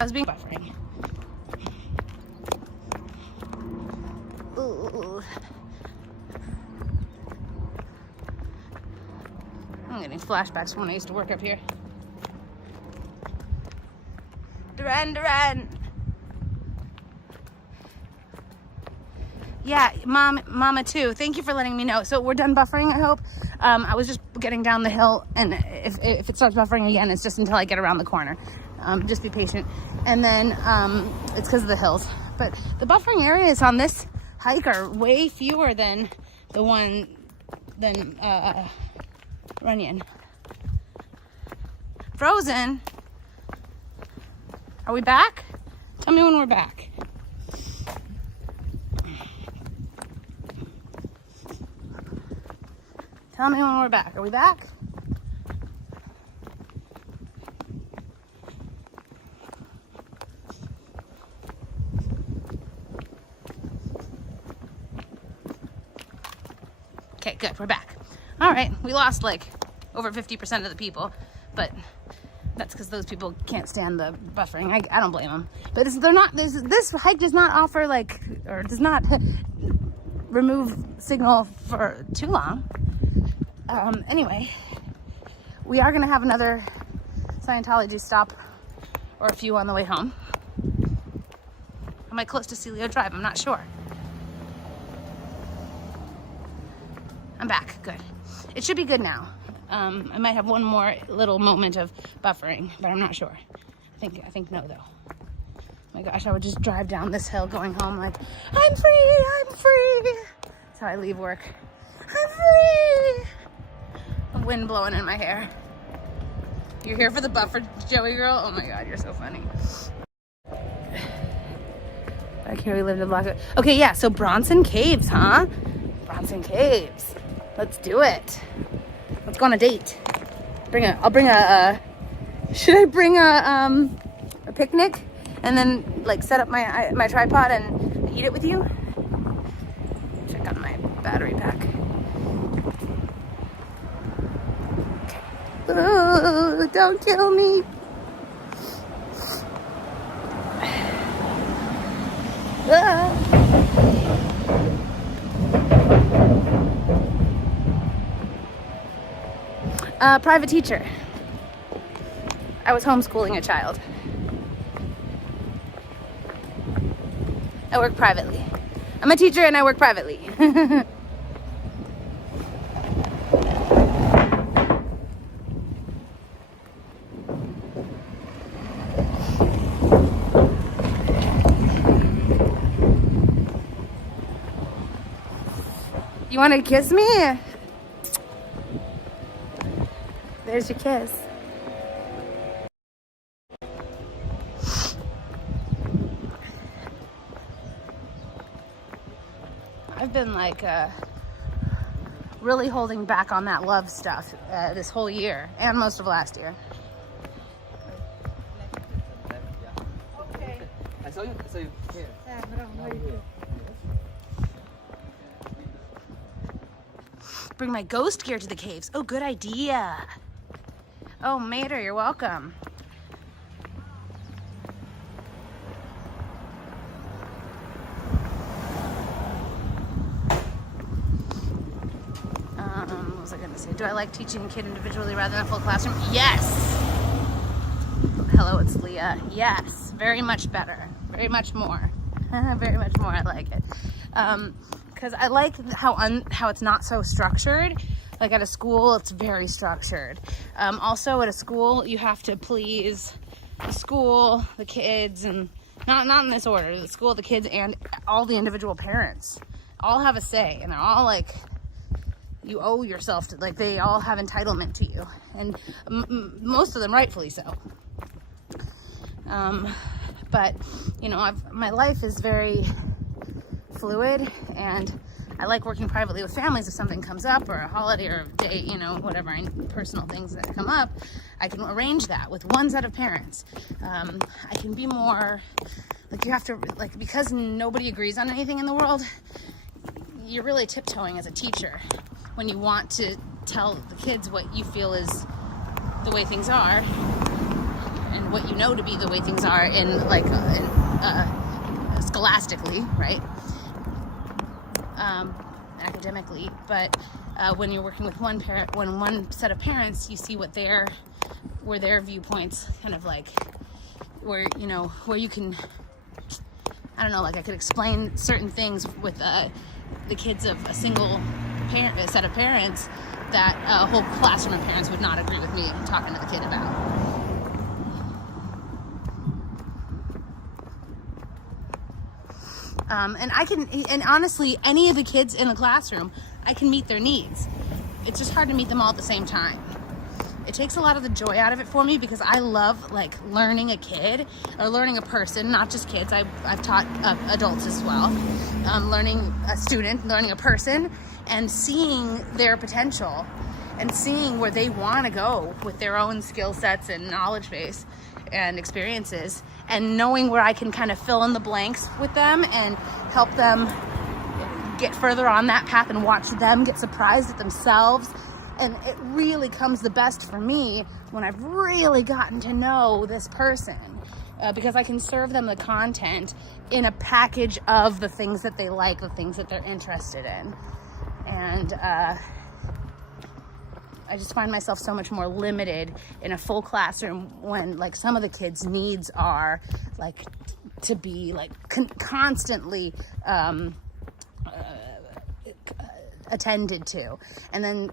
I was being buffering. Ooh. I'm getting flashbacks from when I used to work up here. Duran. Yeah, Mama too. Thank you for letting me know. So we're done buffering, I hope. I was just getting down the hill, and if it starts buffering again, it's just until I get around the corner. Just be patient. And then it's because of the hills. But the buffering areas on this hike are way fewer than Runyon. Frozen. Are we back? Tell me when we're back. Tell me when we're back. Are we back? Okay, good. We're back. All right. We lost like over 50% of the people, but that's because those people can't stand the buffering. I don't blame them. But this hike does not offer or does not remove signal for too long. Anyway, we are going to have another Scientology stop or a few on the way home. Am I close to Celio Drive? I'm not sure. I'm back. Good. It should be good now. I might have one more little moment of buffering, but I'm not sure. I think no, though. Oh my gosh, I would just drive down this hill going home like, I'm free, I'm free. That's how I leave work. I'm free. The wind blowing in my hair. You're here for the buffer, Joey girl? Oh my God, you're so funny. Back here we lived in Black. Okay, yeah, so Bronson Caves, huh? Bronson Caves. Let's do it. Let's go on a date. I'll bring a should I bring a picnic and then like set up my tripod and eat it with you? Check on my battery pack. Okay. Ooh, don't kill me. Private teacher. I was homeschooling a child. I work privately. I'm a teacher and I work privately. You want to kiss me? There's your kiss. I've been like really holding back on that love stuff this whole year and most of last year. Okay. I saw you here. Bring my ghost gear to the caves. Oh, good idea. Oh, Mater, you're welcome. What was I gonna say? Do I like teaching a kid individually rather than a full classroom? Yes. Hello, it's Leah. Yes, very much better. Very much more. Very much more. I like it. Because I like how it's not so structured. Like at a school, it's very structured. Also at a school, you have to please the school, the kids, and not in this order. The school, the kids, and all the individual parents all have a say, and they're all like, you owe yourself to, like, they all have entitlement to you, and most of them rightfully so. But you know, my life is very fluid, and I like working privately with families. If something comes up, or a holiday, or a day, you know, whatever, personal things that come up, I can arrange that with one set of parents. I can be more, like, you have to, like, because nobody agrees on anything in the world, you're really tiptoeing as a teacher when you want to tell the kids what you feel is the way things are, and what you know to be the way things are in, like, scholastically, right? Academically, but when you're working with one set of parents, you see where their viewpoints kind of like, where, you know, where you can, I don't know, like I could explain certain things with the kids of a single set of parents that a whole classroom of parents would not agree with me talking to the kid about. And honestly, any of the kids in the classroom, I can meet their needs. It's just hard to meet them all at the same time. It takes a lot of the joy out of it for me, because I love, like, learning a kid or learning a person, not just kids. I've taught adults as well. Learning a student, learning a person, and seeing their potential and seeing where they want to go with their own skill sets and knowledge base and experiences, and knowing where I can kind of fill in the blanks with them and help them get further on that path and watch them get surprised at themselves. And it really comes the best for me when I've really gotten to know this person, because I can serve them the content in a package of the things that they like, the things that they're interested in. And I just find myself so much more limited in a full classroom when, like, some of the kids' needs are, like, to be, like, constantly attended to, and then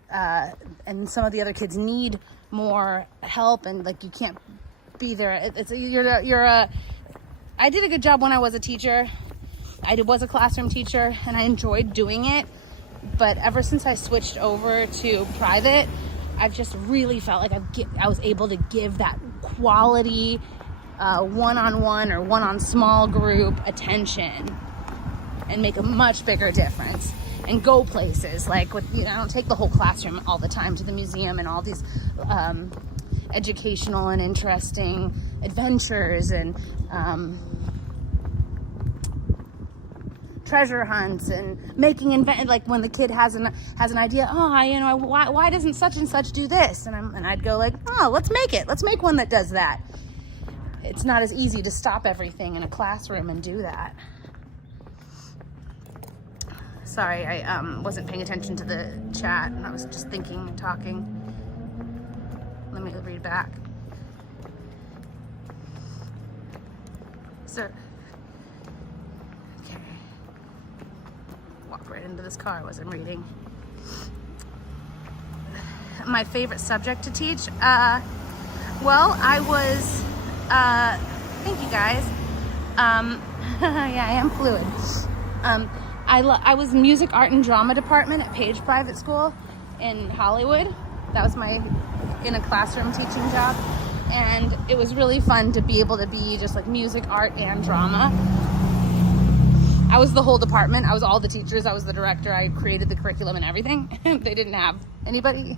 and some of the other kids need more help, and, like, you can't be there. I did a good job when I was a teacher. I was a classroom teacher, and I enjoyed doing it. But ever since I switched over to private, I've just really felt like I was able to give that quality one-on-one or one-on small group attention and make a much bigger difference and go places. Like, with, you know, I don't take the whole classroom all the time to the museum and all these educational and interesting adventures and treasure hunts and making like when the kid has an idea, why doesn't such and such do this, and I'd go like, let's make one that does that. It's not as easy to stop everything in a classroom and do that. Sorry, I wasn't paying attention to the chat, and I was just thinking and talking. Let me read back. So, okay. Walk right into this car as I'm reading. My favorite subject to teach? Well, I was, thank you guys. Yeah, I am fluid. I was music, art, and drama department at Page Private School in Hollywood. That was my in a classroom teaching job, and it was really fun to be able to be just like music, art, and drama. I was the whole department. I was all the teachers. I was the director. I created the curriculum and everything. They didn't have anybody,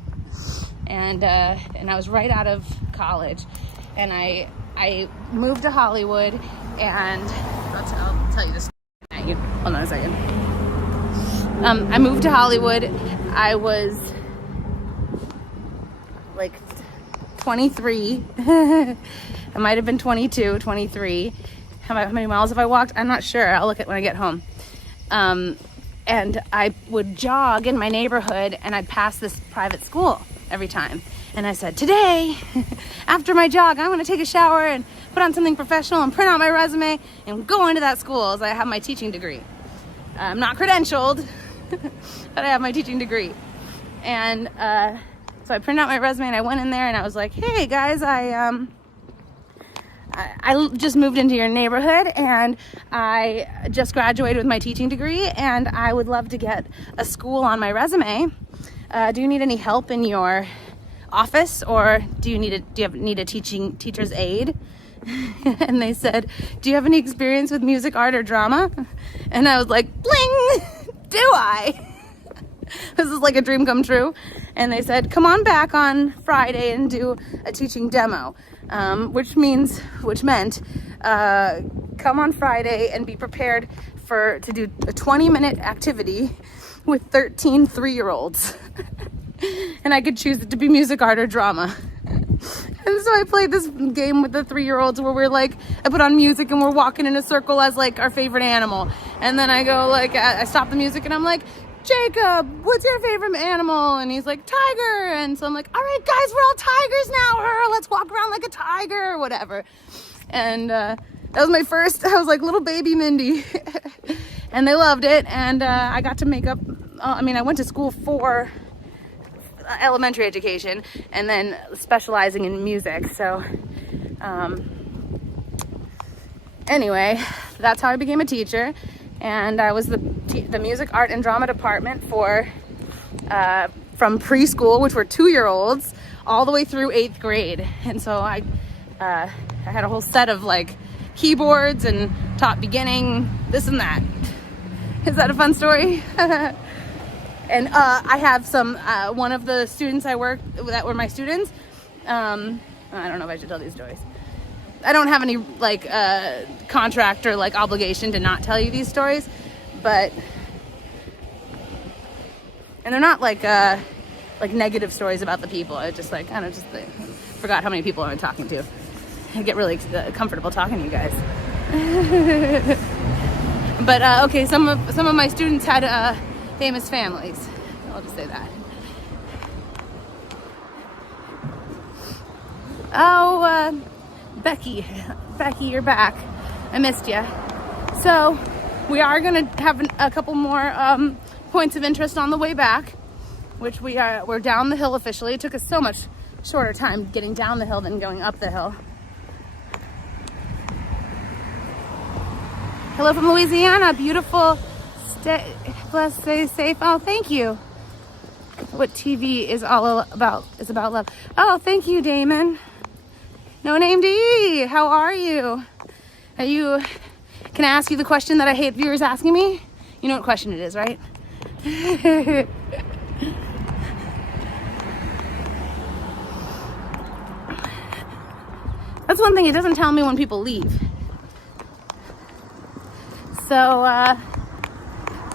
and I was right out of college, and I moved to Hollywood, and I'll tell you this. Hold on a second. I moved to Hollywood. I was like 23. I might have been 22, 23. How many miles have I walked? I'm not sure. I'll look at when I get home. And I would jog in my neighborhood, and I'd pass this private school every time. And I said, today, after my jog, I'm gonna take a shower and put on something professional and print out my resume and go into that school as I have my teaching degree. I'm not credentialed, but I have my teaching degree. And so I printed out my resume and I went in there and I was like, hey guys, I just moved into your neighborhood and I just graduated with my teaching degree and I would love to get a school on my resume. Do you need any help in your office, or do you need a teacher's aid? And they said, do you have any experience with music, art, or drama? And I was like, bling, do I? This is like a dream come true. And they said, come on back on Friday and do a teaching demo, which meant come on Friday and be prepared to do a 20-minute activity with 13 3-year-olds. And I could choose it to be music, art, or drama. And so I played this game with the 3-year-olds where we're like, I put on music and we're walking in a circle as like our favorite animal. And then I go like, I stop the music and I'm like, Jacob, what's your favorite animal? And he's like, tiger. And so I'm like, all right, guys, we're all tigers now. Let's walk around like a tiger or whatever. And that was my first, I was like little baby Mindy. And they loved it. And I got to make up, I went to school for elementary education and then specializing in music. So anyway, that's how I became a teacher. And I was the music, art, and drama department for from preschool, which were 2-year-olds, all the way through 8th grade. And so I had a whole set of like keyboards and taught beginning, this and that. Is that a fun story? And I have some, one of the students I worked that were my students. I don't know if I should tell these stories. I don't have any like contract or like obligation to not tell you these stories, and they're not like negative stories about the people. I just like kind of just forgot how many people I'm talking to. I get really comfortable talking to you guys. But okay, some of my students had famous families. I'll just say that. Oh. Becky, you're back. I missed you. So we are gonna have a couple more points of interest on the way back, which we're down the hill officially. It took us so much shorter time getting down the hill than going up the hill. Hello from Louisiana, beautiful. Blessed, stay safe. Oh, thank you. What TV is all about is about love. Oh, thank you, Damon. No Name D, how are you? Can I ask you the question that I hate viewers asking me? You know what question it is, right? That's one thing, it doesn't tell me when people leave. So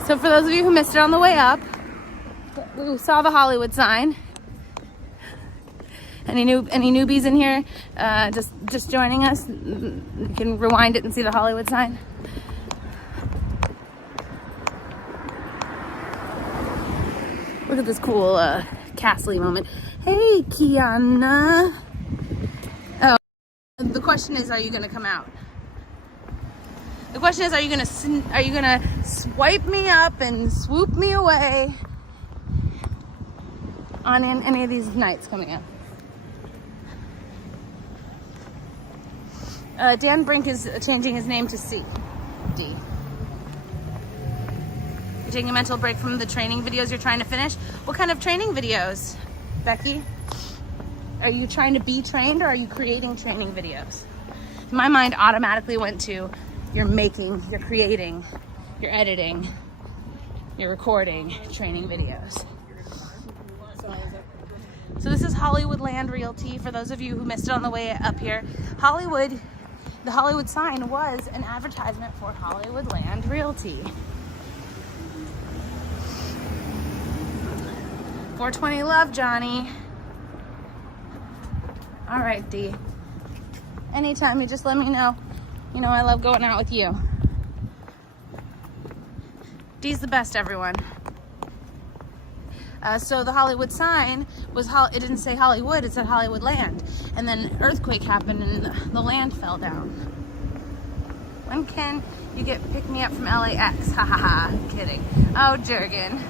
for those of you who missed it on the way up, we saw the Hollywood sign. Any newbies in here just joining us? You can rewind it and see the Hollywood sign. Look at this cool Castle moment. Hey, Kiana. Oh, the question is, are you gonna come out? The question is, are you gonna swipe me up and swoop me away on any of these nights coming up? Dan Brink is changing his name to C. D. You're taking a mental break from the training videos you're trying to finish? What kind of training videos, Becky? Are you trying to be trained or are you creating training videos? My mind automatically went to you're making, you're creating, you're editing, you're recording training videos. So this is Hollywood Land Realty. For those of you who missed it on the way up here, the Hollywood sign was an advertisement for Hollywood Land Realty. 420 love, Johnny. All right, D. Anytime, you just let me know. You know I love going out with you. D's the best, everyone. So the Hollywood sign was, it didn't say Hollywood, it said Hollywood Land. And then earthquake happened and the land fell down. When can you pick me up from LAX? Ha ha ha, kidding. Oh, Jurgen.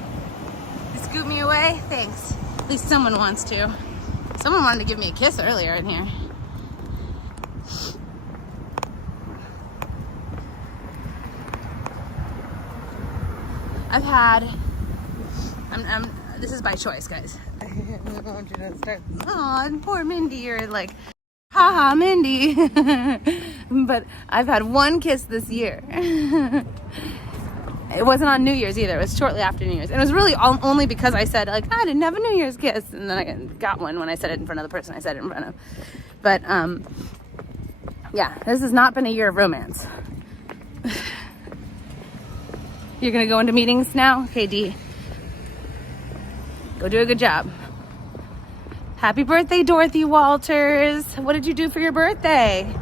You scoot me away? Thanks. At least someone wants to. Someone wanted to give me a kiss earlier in here. I've had, this is by choice, guys. I don't want you to start, oh, poor Mindy, or like, haha, Mindy. But I've had one kiss this year. It wasn't on New Year's either. It was shortly after New Year's. And it was really only because I said, like, I didn't have a New Year's kiss. And then I got one when I said it in front of the person I said it in front of. But, yeah, this has not been a year of romance. You're gonna go into meetings now? Okay, D. Go do a good job. Happy birthday, Dorothy Walters. What did you do for your birthday?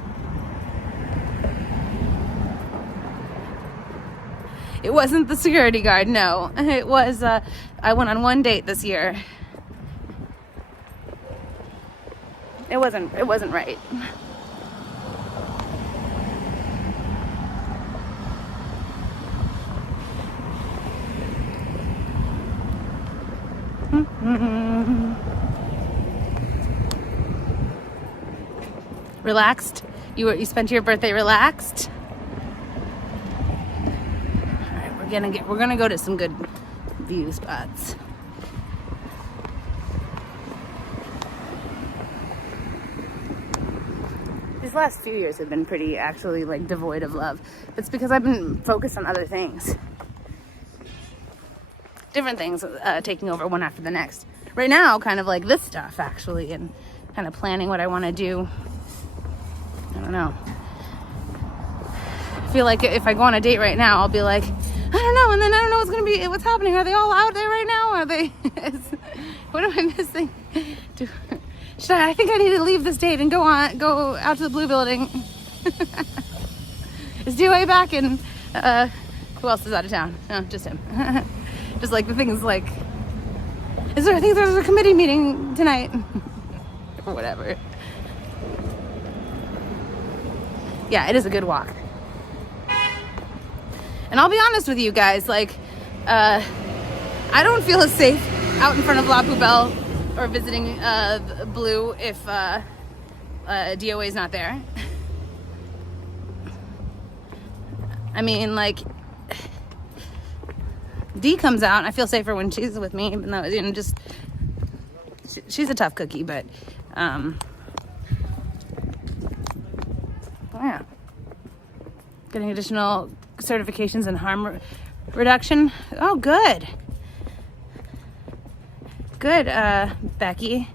It wasn't the security guard, no. It was, I went on one date this year. It wasn't right. Relaxed? You spent your birthday relaxed? All right, we're gonna go to some good view spots. These last few years have been pretty, actually, like, devoid of love. It's because I've been focused on other things. Different things taking over one after the next. Right now, kind of like this stuff, actually, and kind of planning what I want to do. I don't know. I feel like if I go on a date right now, I'll be like, I don't know, and then I don't know what's happening. Are they all out there right now? Are they? What am I missing? I think I need to leave this date and go out to the Blue Building. Is D-Way back? And who else is out of town? No, just him. Just like the things like, I think there's a committee meeting tonight. Or whatever. Yeah, it is a good walk. And I'll be honest with you guys, like, I don't feel as safe out in front of La Poubelle or visiting Blue if DOA is not there. I mean, like, D comes out and I feel safer when she's with me, even though, you know, just she's a tough cookie, but yeah, getting additional certifications in harm reduction. Oh, good, Becky.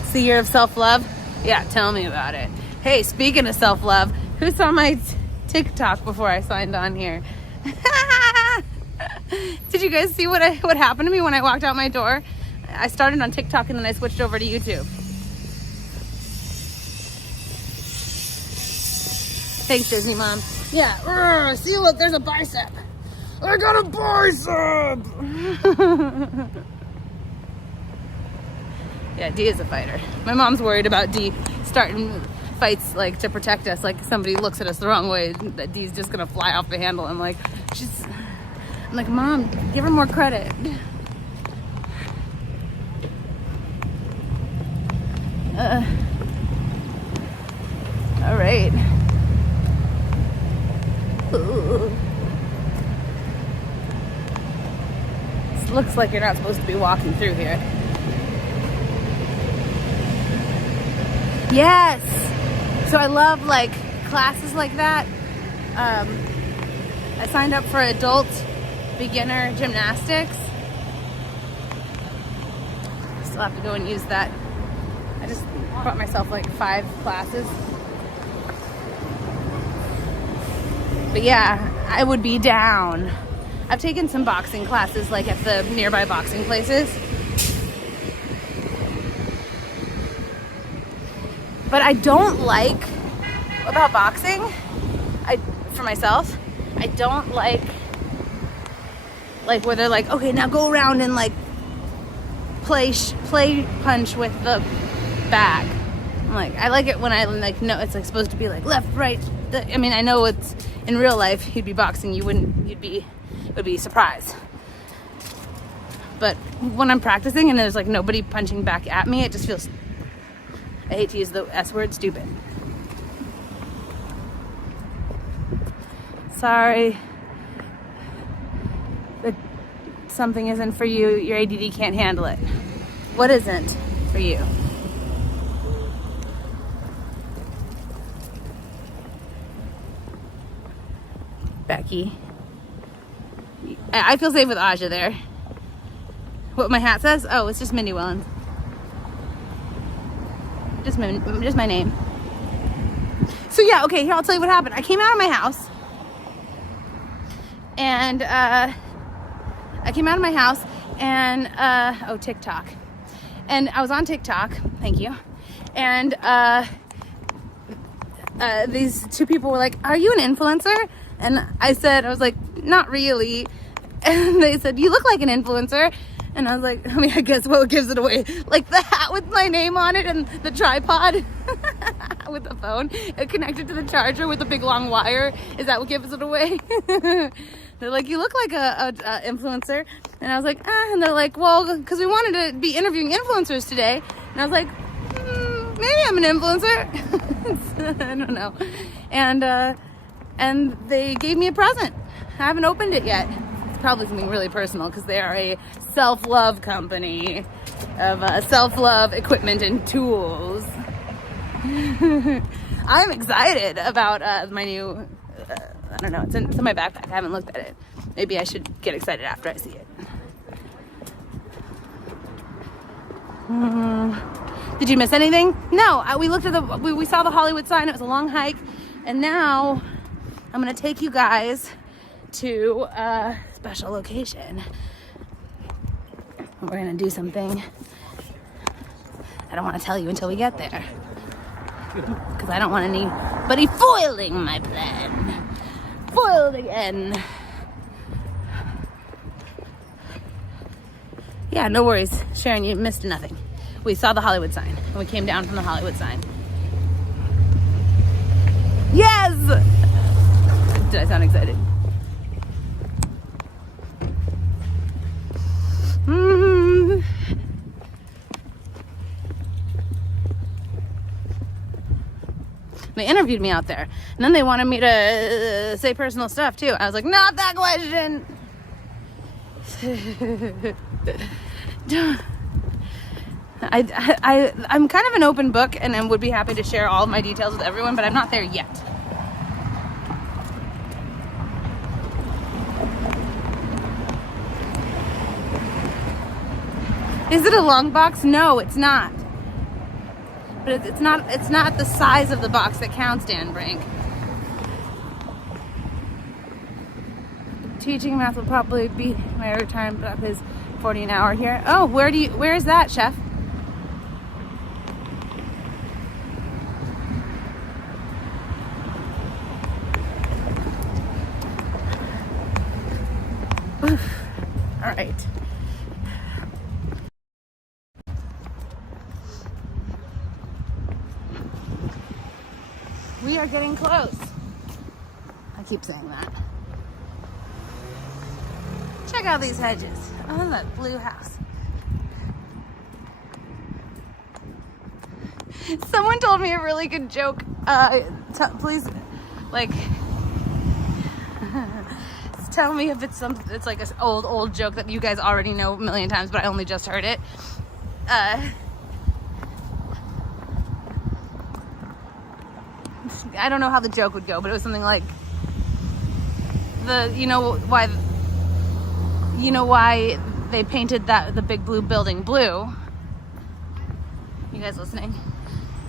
It's the year of self-love. Yeah, tell me about it. Hey, speaking of self-love, who saw my TikTok before I signed on here? Did you guys see what happened to me when I walked out my door? I started on TikTok and then I switched over to YouTube. Thanks, Disney Mom. Yeah, see, look, there's a bicep. I got a bicep! Yeah, D is a fighter. My mom's worried about D starting fights, like, to protect us. Like, somebody looks at us the wrong way, that D's just gonna fly off the handle. I'm like, Mom, give her more credit. All right. Ooh. This looks like you're not supposed to be walking through here. Yes. So I love, like, classes like that. I signed up for adult beginner gymnastics. Still have to go and use that. I just bought myself like 5 classes. But yeah, I would be down. I've taken some boxing classes, like at the nearby boxing places. But I don't like about boxing, for myself, I don't like where they're like, okay, now go around and like play punch with the bag. I'm like, I like it when I like know it's like supposed to be like left, right. I mean, I know it's in real life. You'd be boxing, it would be surprise. But when I'm practicing and there's like nobody punching back at me, it just feels, I hate to use the S word, stupid. Sorry that something isn't for you. Your ADD can't handle it. What isn't for you? Becky. I feel safe with Aja there. What my hat says? Oh, it's just Mindy Wellens. Just my name. So yeah, okay, here I'll tell you what happened. I came out of my house. And TikTok. And I was on TikTok, thank you. And these two people were like, are you an influencer? And I was like, not really. And they said, you look like an influencer. And I was like, I mean, I guess what gives it away? Like the hat with my name on it and the tripod with the phone connected to the charger with a big long wire. Is that what gives it away? They're like, you look like a influencer. And I was like, and they're like, well, because we wanted to be interviewing influencers today. And I was like, maybe I'm an influencer. I don't know. And they gave me a present. I haven't opened it yet. It's probably something really personal because they are a self-love company of self-love equipment and tools. I'm excited about my new, I don't know, it's in my backpack. I haven't looked at it. Maybe I should get excited after I see it. Did you miss anything? No, we looked at we saw the Hollywood sign. It was a long hike. And now I'm going to take you guys to a special location. We're going to do something I don't want to tell you until we get there. Because I don't want anybody foiling my plan. Foiled again. Yeah, no worries, Sharon, you missed nothing. We saw the Hollywood sign, and we came down from the Hollywood sign. Yes! Did I sound excited? They interviewed me out there, and then they wanted me to say personal stuff too. I was like, not that question. I'm kind of an open book, and I would be happy to share all of my details with everyone, but I'm not there yet. Is it a long box? No, it's not. But it's not the size of the box that counts, Dan Brink. Teaching math will probably be my overtime, but is $40 an hour here. Oh, where is that, chef? Oof. All right. We are getting close. I keep saying that. Check out these hedges. Oh, that blue house. Someone told me a really good joke. Please, like, tell me if it's it's like an old joke that you guys already know a million times, but I only just heard it. I don't know how the joke would go, but it was something like you know why they painted the big blue building blue? You guys listening?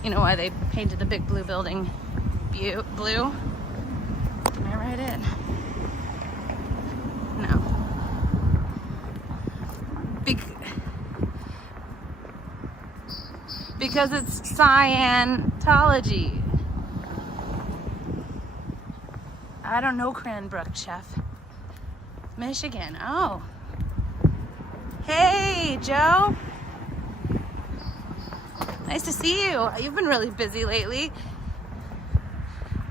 You know why they painted the big blue building blue? Am I right in? No. Because it's Scientology. I don't know Cranbrook, Chef. Michigan. Oh. Hey, Joe. Nice to see you. You've been really busy lately.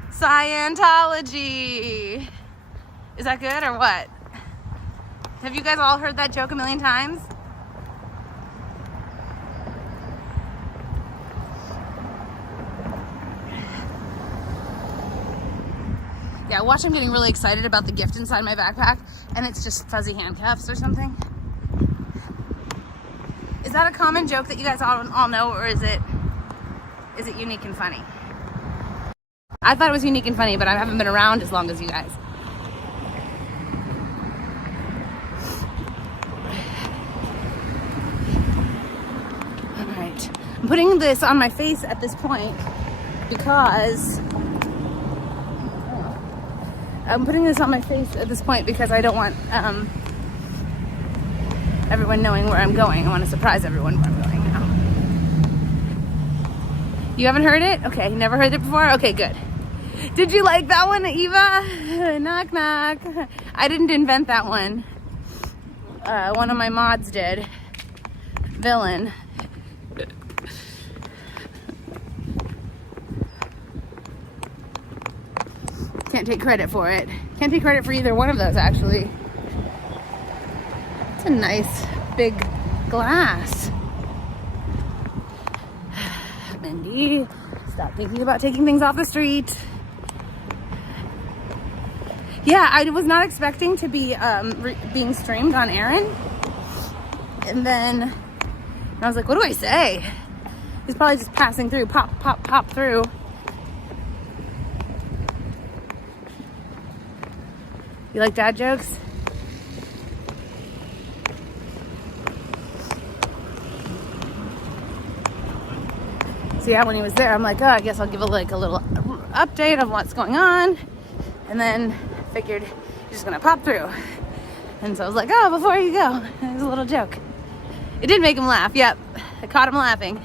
Scientology. Is that good or what? Have you guys all heard that joke a million times? Yeah, watch, I'm getting really excited about the gift inside my backpack, and it's just fuzzy handcuffs or something. Is that a common joke that you guys all know, or is it unique and funny? I thought it was unique and funny, but I haven't been around as long as you guys. All right, I'm putting this on my face at this point because I don't want everyone knowing where I'm going. I want to surprise everyone where I'm going now. You haven't heard it? Okay, never heard it before? Okay, good. Did you like that one, Eva? Knock, knock. I didn't invent that one. One of my mods did. Villain. Can't take credit for it. Can't take credit for either one of those, actually. It's a nice big glass. Mindy, stop thinking about taking things off the street. Yeah, I was not expecting to be being streamed on Aaron. And then I was like, what do I say? He's probably just passing through, pop, pop, pop through. You like dad jokes? So yeah, when he was there, I'm like, oh, I guess I'll give a little update of what's going on. And then figured he's just gonna pop through. And so I was like, oh, before you go, it was a little joke. It did make him laugh, yep. I caught him laughing.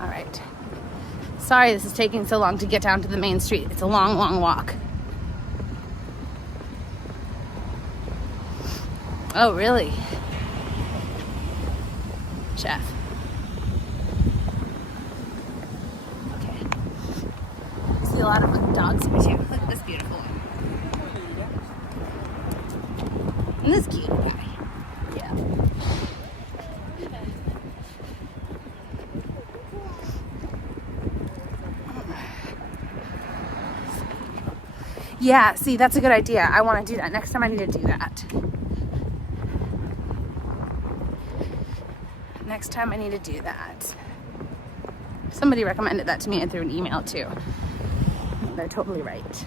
All right. Sorry this is taking so long to get down to the main street. It's a long, long walk. Oh, really? Chef. Okay. I see a lot of dogs here too. Look at this beautiful one. And this cute guy. Yeah. Yeah, see, that's a good idea. I want to do that. Next time I need to do that. Next time I need to do that. Somebody recommended that to me and through an email too. They're totally right.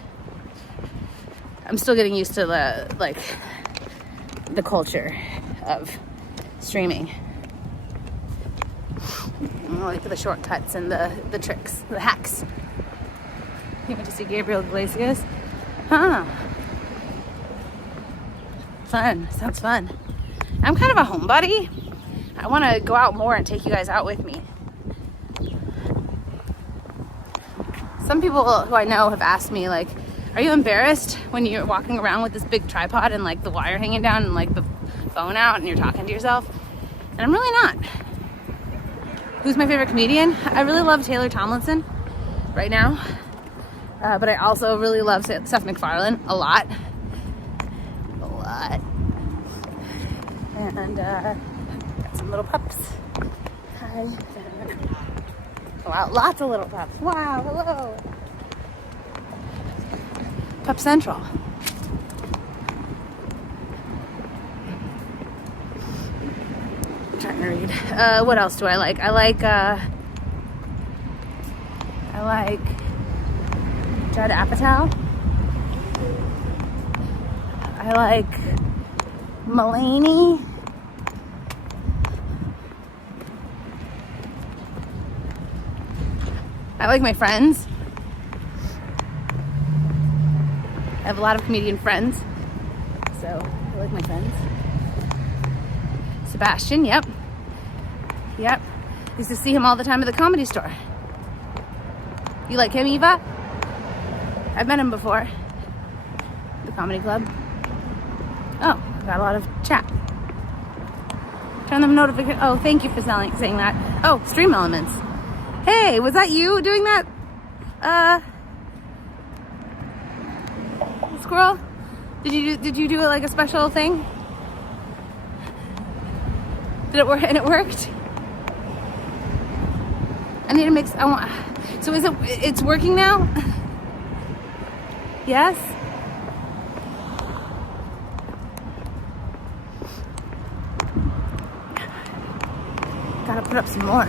I'm still getting used to the culture of streaming. I like the shortcuts and the tricks, the hacks. You went to see Gabriel Iglesias? Huh. Fun. Sounds fun. I'm kind of a homebody. I want to go out more and take you guys out with me. Some people who I know have asked me, like, are you embarrassed when you're walking around with this big tripod and like the wire hanging down and like the phone out and you're talking to yourself? And I'm really not. Who's my favorite comedian? I really love Taylor Tomlinson right now. But I also really love Seth MacFarlane a lot. A lot. And got some little pups. Hi. Wow, lots of little pups. Wow, hello. Pup Central. I'm trying to read. What else do I like? I like Judd Apatow. I like Mulaney. I like my friends. I have a lot of comedian friends, so I like my friends. Sebastian, yep. Used to see him all the time at the Comedy Store. You like him, Eva? I've met him before. The Comedy Club. Oh, got a lot of chat. Turn them notification. Oh, thank you for saying that. Oh, Stream Elements. Hey, was that you doing that? Squirrel? Did you do it like a special thing? Did it work? And it worked? I need to mix. So it's working now? Yes? Gotta put up some more.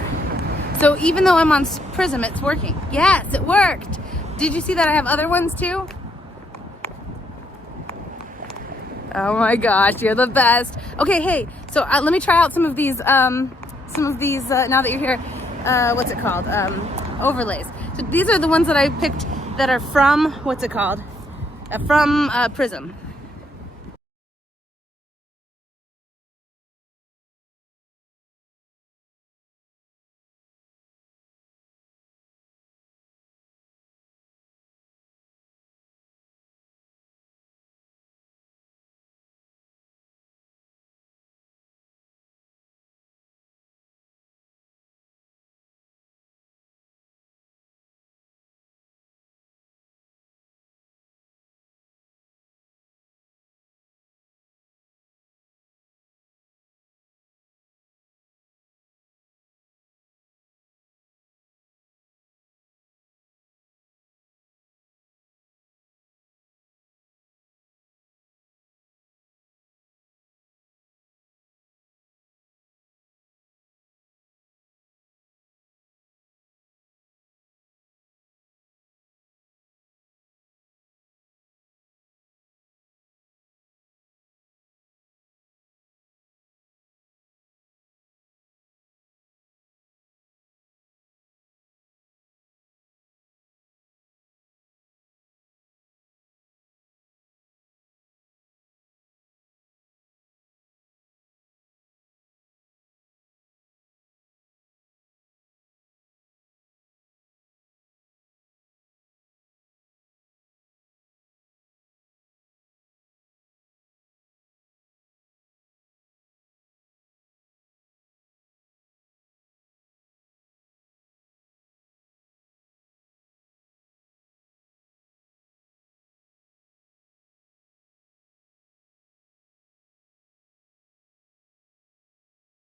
So even though I'm on Prism, it's working. Yes, it worked. Did you see that I have other ones too? Oh my gosh, you're the best. Okay, hey, so let me try out some of these now that you're here, what's it called? Overlays. So these are the ones that I picked that are from, what's it called? From Prism.